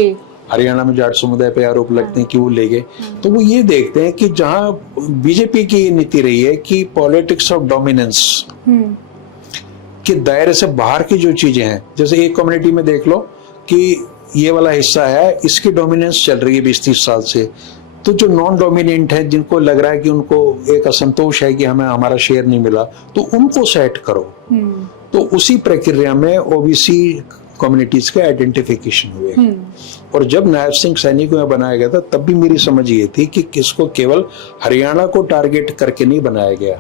हरियाणा में जाट समुदाय पे आरोप लगते हैं कि वो ले गए। तो वो ये देखते हैं कि जहां बीजेपी की ये नीति रही है कि पॉलिटिक्स ऑफ डोमिनेंस के दायरे से बाहर की जो चीजें हैं, जैसे एक कम्युनिटी में देख लो कि ये वाला हिस्सा है, इसकी डोमिनेंस चल रही है 20-30 साल से। तो जो नॉन डोमिनेंट है, जिनको लग रहा है कि उनको एक असंतोष है कि हमें हमारा शेयर नहीं मिला, तो उनको सेट करो। तो उसी प्रक्रिया में ओबीसी कम्युनिटीज के आइडेंटिफिकेशन हुए। और जब नायब सिंह सैनी को बनाया गया था, तब भी मेरी समझ ये थी कि किसको केवल हरियाणा को टारगेट करके नहीं बनाया गया,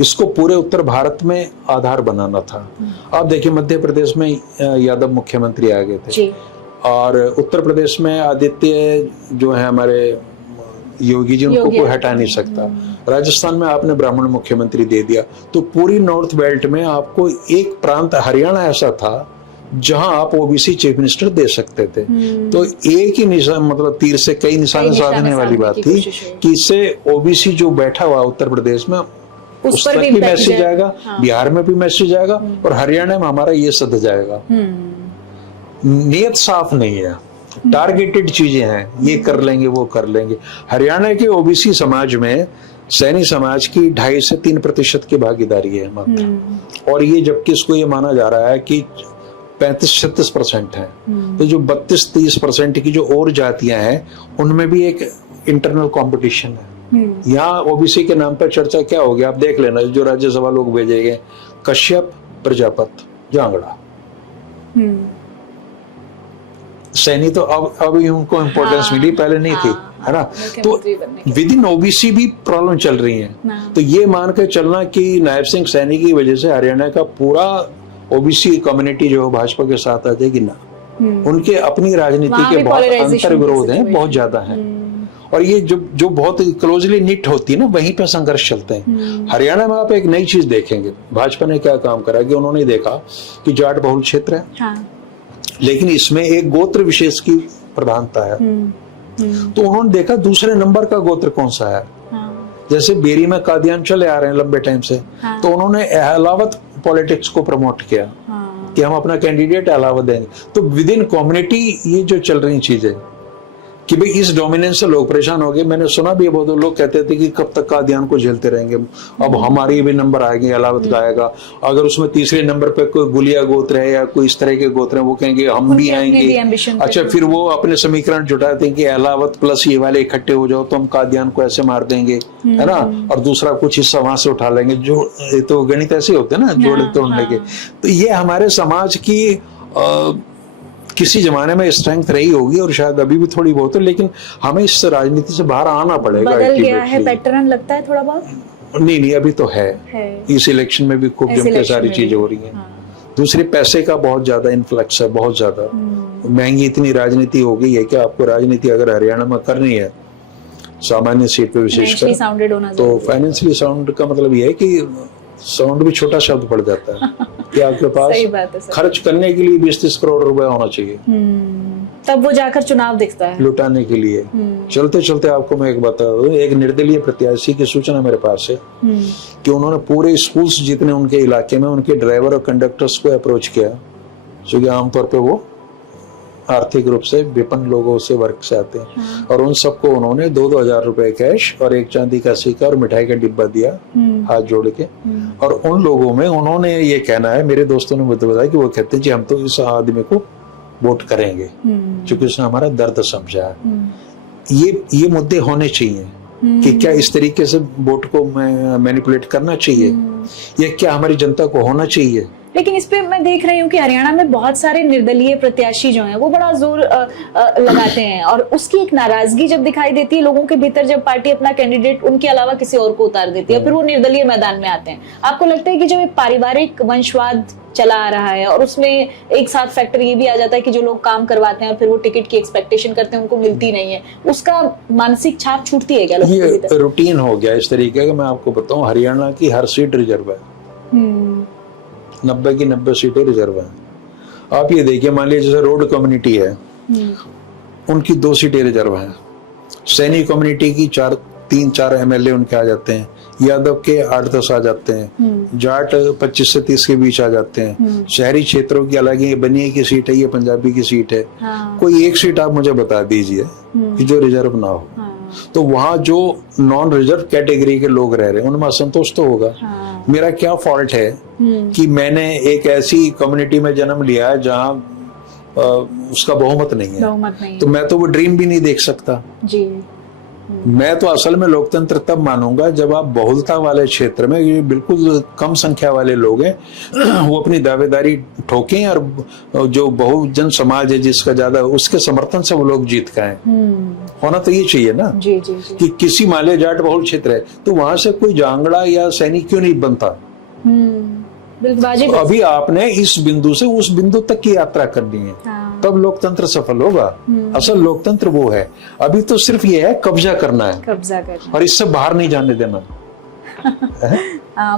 इसको पूरे उत्तर भारत में आधार बनाना था। आप देखिए, मध्य प्रदेश में यादव मुख्यमंत्री आ गए थे, और उत्तर प्रदेश में आदित्य जो है हमारे योगी जी, उनको कोई हटा नहीं सकता। राजस्थान में आपने ब्राह्मण मुख्यमंत्री दे दिया। तो पूरी नॉर्थ बेल्ट में आपको एक प्रांत हरियाणा ऐसा था जहां आप ओबीसी चीफ मिनिस्टर दे सकते थे। तो एक ही निशान, मतलब तीर से कई निशाने साधने वाली बात थी कि इससे ओबीसी जो बैठा हुआ उत्तर प्रदेश में उस तक भी मैसेज आएगा, बिहार में भी मैसेज आएगा, और हरियाणा में हमारा ये सद जाएगा। नियत साफ नहीं है, टारगेटेड चीजें हैं, ये कर लेंगे वो कर लेंगे। हरियाणा के ओबीसी समाज में सैनी समाज की 2.5 से 3% की भागीदारी है मात्र, और ये जबकि इसको ये माना जा रहा है कि 35-36% है। तो जो 32-30% की जो और जातियां हैं, उनमें भी एक इंटरनल कंपटीशन है। यहाँ ओबीसी के नाम पर चर्चा क्या होगी, आप देख लेना, जो राज्यसभा लोग भेजे गए कश्यप, प्रजापत, जांगड़ा। सैनी तो अब उनको इम्पोर्टेंस मिली, पहले नहीं थी, है ना। तो विद इन ओबीसी भी प्रॉब्लम चल रही है। तो ये मान के चलना कि नायब सिंह सैनी की वजह से हरियाणा का पूरा ओबीसी कम्युनिटी जो है भाजपा के साथ आ जाएगी ना। उनके अपनी राजनीति के बहुत अंतर विरोध हैं, बहुत ज्यादा हैं। और ये जो बहुत क्लोजली निट होती है ना, वहीं पे संघर्ष चलते हैं। हरियाणा में आप एक नई चीज देखेंगे, भाजपा ने क्या काम करा कि उन्होंने देखा कि जाट बहुल क्षेत्र है, लेकिन इसमें एक गोत्र विशेष की प्रधानता है। तो उन्होंने देखा दूसरे नंबर का गोत्र कौन सा है। जैसे बेरी में कादियान चले आ रहे हैं लंबे टाइम से, तो उन्होंने अहलावत पॉलिटिक्स को प्रमोट किया कि हम अपना कैंडिडेट अहलावत देंगे। तो विद इन कम्युनिटी ये जो चल रही चीजें कि भाई इस डोमिनेंस से लोग परेशान हो गए। मैंने सुना भी बहुत लोग कहते थे कि कब तक कादियान को झेलते रहेंगे, अब हमारी भी नंबर आएंगे, अलावत का आएगा। अगर उसमें तीसरे नंबर पे कोई गुलिया गोत्र है या कोई इस तरह के गोत्र है, वो कहेंगे हम भी आएंगे। अच्छा, फिर वो अपने समीकरण जुटाते हैं कि अलावत प्लस ये वाले इकट्ठे हो जाओ तो हम कादियान को ऐसे मार देंगे, है ना, और दूसरा कुछ हिस्सा वहां से उठा लेंगे। जो तो गणित ऐसे होते हैं ना, जोड़े तोड़ने के। तो ये हमारे समाज की किसी जमाने में स्ट्रेंथ रही होगी और शायद अभी भी थोड़ी बहुत है, लेकिन हमें इस राजनीति से बाहर आना पड़ेगा। बदल गया है पैटर्न, लगता है थोड़ा बहुत। नहीं, अभी तो है। इस इलेक्शन में भी खूब जम के सारी चीजें हो रही हैं। दूसरे पैसे का बहुत ज्यादा इन्फ्लक्स है, बहुत ज्यादा महंगी इतनी राजनीति हो गई है कि आपको राजनीति अगर हरियाणा में करनी है सामान्य सीट पे विशेषकर, तो फाइनेंशियली साउंड का मतलब ये है कि साउंड भी छोटा शब्द पड़ जाता है कि आपके पास खर्च करने के लिए 20-30 करोड़ रुपए होना चाहिए, तब वो जाकर चुनाव दिखता है लुटाने के लिए। चलते चलते आपको मैं एक बता दूं, एक निर्दलीय प्रत्याशी की सूचना मेरे पास है कि उन्होंने पूरे स्कूल्स जितने उनके इलाके में उनके ड्राइवर और कंडक्टर्स को अप्रोच किया, जो कि आमतौर पे वो आर्थिक रूप से विपन्न लोगों से वर्ग से आते हैं, और उन सबको उन्होंने 2-2 हजार रुपए कैश और एक चांदी का सिक्का और मिठाई का डिब्बा दिया हाथ जोड़ के। और उन लोगों में उन्होंने ये कहना है, मेरे दोस्तों ने मुझे बताया कि वो कहते हैं कि हम तो इस आदमी को वोट करेंगे क्योंकि उसने हमारा दर्द समझा है। ये मुद्दे होने चाहिए कि क्या इस तरीके से वोट को मैनिपुलेट करना चाहिए या क्या हमारी जनता को होना चाहिए। लेकिन इस पे मैं देख रही हूँ कि हरियाणा में बहुत सारे निर्दलीय प्रत्याशी जो हैं वो बड़ा जोर लगाते हैं, और उसकी एक नाराजगी जब दिखाई देती है लोगों के भीतर, जब पार्टी अपना कैंडिडेट उनके अलावा किसी और को उतार देती है, फिर वो निर्दलीय मैदान में आते हैं। आपको लगता है कि जब एक पारिवारिक वंशवाद चला आ रहा है और उसमें एक साथ फैक्टर ये भी आ जाता है कि जो लोग काम करवाते हैं और फिर वो टिकट की एक्सपेक्टेशन करते हैं उनको मिलती नहीं है, उसका मानसिक छाप छूटती है क्या? ये रूटीन हो गया इस तरीके का। मैं आपको बताऊं, हरियाणा की हर सीट रिजर्व है, 90 की 90 सीटें रिजर्व हैं। आप ये देखिए, मान लीजिए जैसे रोड कम्युनिटी है, उनकी 2 सीटें रिजर्व हैं। सैनी कम्युनिटी की 3-4 एमएलए उनके आ जाते हैं, यादव के 8-10 आ जाते हैं, जाट 25 से 30 के बीच आ जाते हैं। शहरी क्षेत्रों की अलग ही बनिए की सीट है, ये पंजाबी की सीट है। कोई एक सीट आप मुझे बता दीजिए कि जो रिजर्व ना हो। तो वहां जो नॉन रिजर्व कैटेगरी के लोग रह रहे हैं उनमें असंतोष तो होगा। मेरा क्या फॉल्ट है कि मैंने एक ऐसी कम्युनिटी में जन्म लिया है जहां उसका बहुमत नहीं है, तो मैं तो वो ड्रीम भी नहीं देख सकता जी। मैं तो असल में लोकतंत्र तब मानूंगा जब आप बहुलता वाले क्षेत्र में, ये बिल्कुल कम संख्या वाले लोग हैं, वो अपनी दावेदारी ठोकें और जो बहुजन समाज है जिसका ज्यादा, उसके समर्थन से वो लोग जीत गए। होना तो ये चाहिए ना जी। कि किसी माले जाट बहुल क्षेत्र है तो वहां से कोई जांगड़ा या सैनिक क्यों नहीं बनता। तो अभी आपने इस बिंदु से उस बिंदु तक की यात्रा करनी है, तब लोकतंत्र सफल होगा। असल लोकतंत्र वो है, अभी तो सिर्फ ये है कब्जा करना है और इससे बाहर नहीं जाने देना।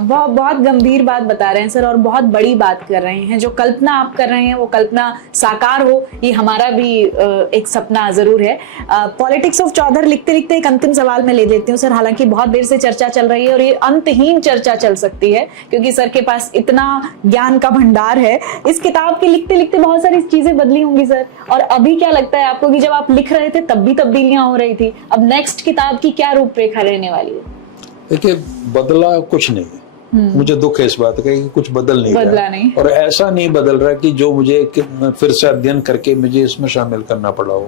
बहुत गंभीर बात बता रहे हैं सर, और बहुत बड़ी बात कर रहे हैं। जो कल्पना आप कर रहे हैं वो कल्पना साकार हो, ये हमारा भी एक सपना जरूर है। पॉलिटिक्स ऑफ चौधर लिखते लिखते एक अंतिम सवाल में ले लेती हूँ सर। हालांकि बहुत देर से चर्चा चल रही है और ये अंतहीन चर्चा चल सकती है क्योंकि सर के पास इतना ज्ञान का भंडार है। इस किताब के लिखते लिखते बहुत सारी चीजें बदली होंगी सर, और अभी क्या लगता है आपको कि जब आप लिख रहे थे तब भी तब्दीलियां हो रही थी, अब नेक्स्ट किताब की क्या रूपरेखा रहने वाली है? देखिए, बदला कुछ नहीं, मुझे दुख है इस बात का कि कुछ बदल नहीं बदला रहा नहीं। और ऐसा नहीं बदल रहा कि जो मुझे फिर से अध्ययन करके मुझे इसमें शामिल करना पड़ा हो।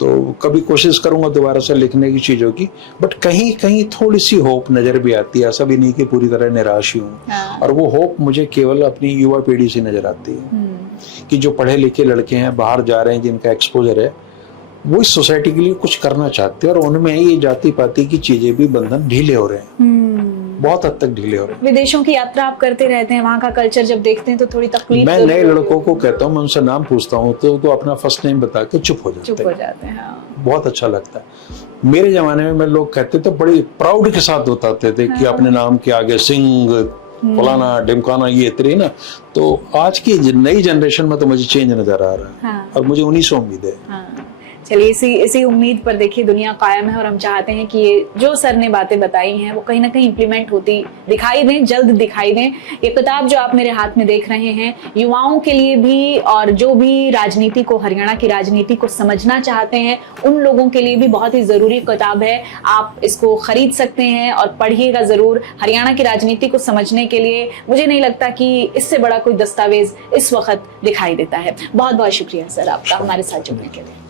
तो कभी कोशिश करूंगा दोबारा से लिखने की चीजों की, बट कहीं कहीं थोड़ी सी होप नजर भी आती है। ऐसा भी नहीं कि पूरी तरह निराश ही हूँ। हाँ। और वो होप मुझे केवल अपनी युवा पीढ़ी से नजर आती है कि जो पढ़े लिखे लड़के हैं, बाहर जा रहे हैं, जिनका एक्सपोजर है, वो इस सोसाइटी के लिए कुछ करना चाहते हैं और उनमें ये जाति पाति की चीजें भी बंधन ढीले हो रहे हैं, बहुत हद तक ढीले हो रहे हैं। विदेशों की यात्रा आप करते रहते हैं, वहाँ का कल्चर जब देखते हैं तो थोड़ी तकलीफ मैं नए लड़कों को कहता हूँ, मैं उनसे नाम पूछता हूँ तो अपना फर्स्ट नेम बता के चुप हो जाते हैं। हाँ। बहुत अच्छा लगता है। मेरे जमाने में लोग कहते थे, बड़ी प्राउड के साथ बताते थे कि अपने नाम के आगे सिंह, फलाना, ढिमकाना, ये इतने ना। तो आज की नई जनरेशन में तो मुझे चेंज नजर आ रहा है। हाँ। और मुझे उन्हीं से उम्मीद है। हाँ। चलिए, इसी उम्मीद पर देखिए दुनिया कायम है और हम चाहते हैं कि ये जो सर ने बातें बताई हैं वो कहीं ना कहीं इम्प्लीमेंट होती दिखाई दें, जल्द दिखाई दें। ये किताब जो आप मेरे हाथ में देख रहे हैं, युवाओं के लिए भी और जो भी राजनीति को, हरियाणा की राजनीति को समझना चाहते हैं, उन लोगों के लिए भी बहुत ही जरूरी किताब है। आप इसको खरीद सकते हैं और पढ़िएगा जरूर। हरियाणा की राजनीति को समझने के लिए मुझे नहीं लगता कि इससे बड़ा कोई दस्तावेज इस वक्त दिखाई देता है। बहुत बहुत शुक्रिया सर आपका हमारे साथ जुड़ने के लिए।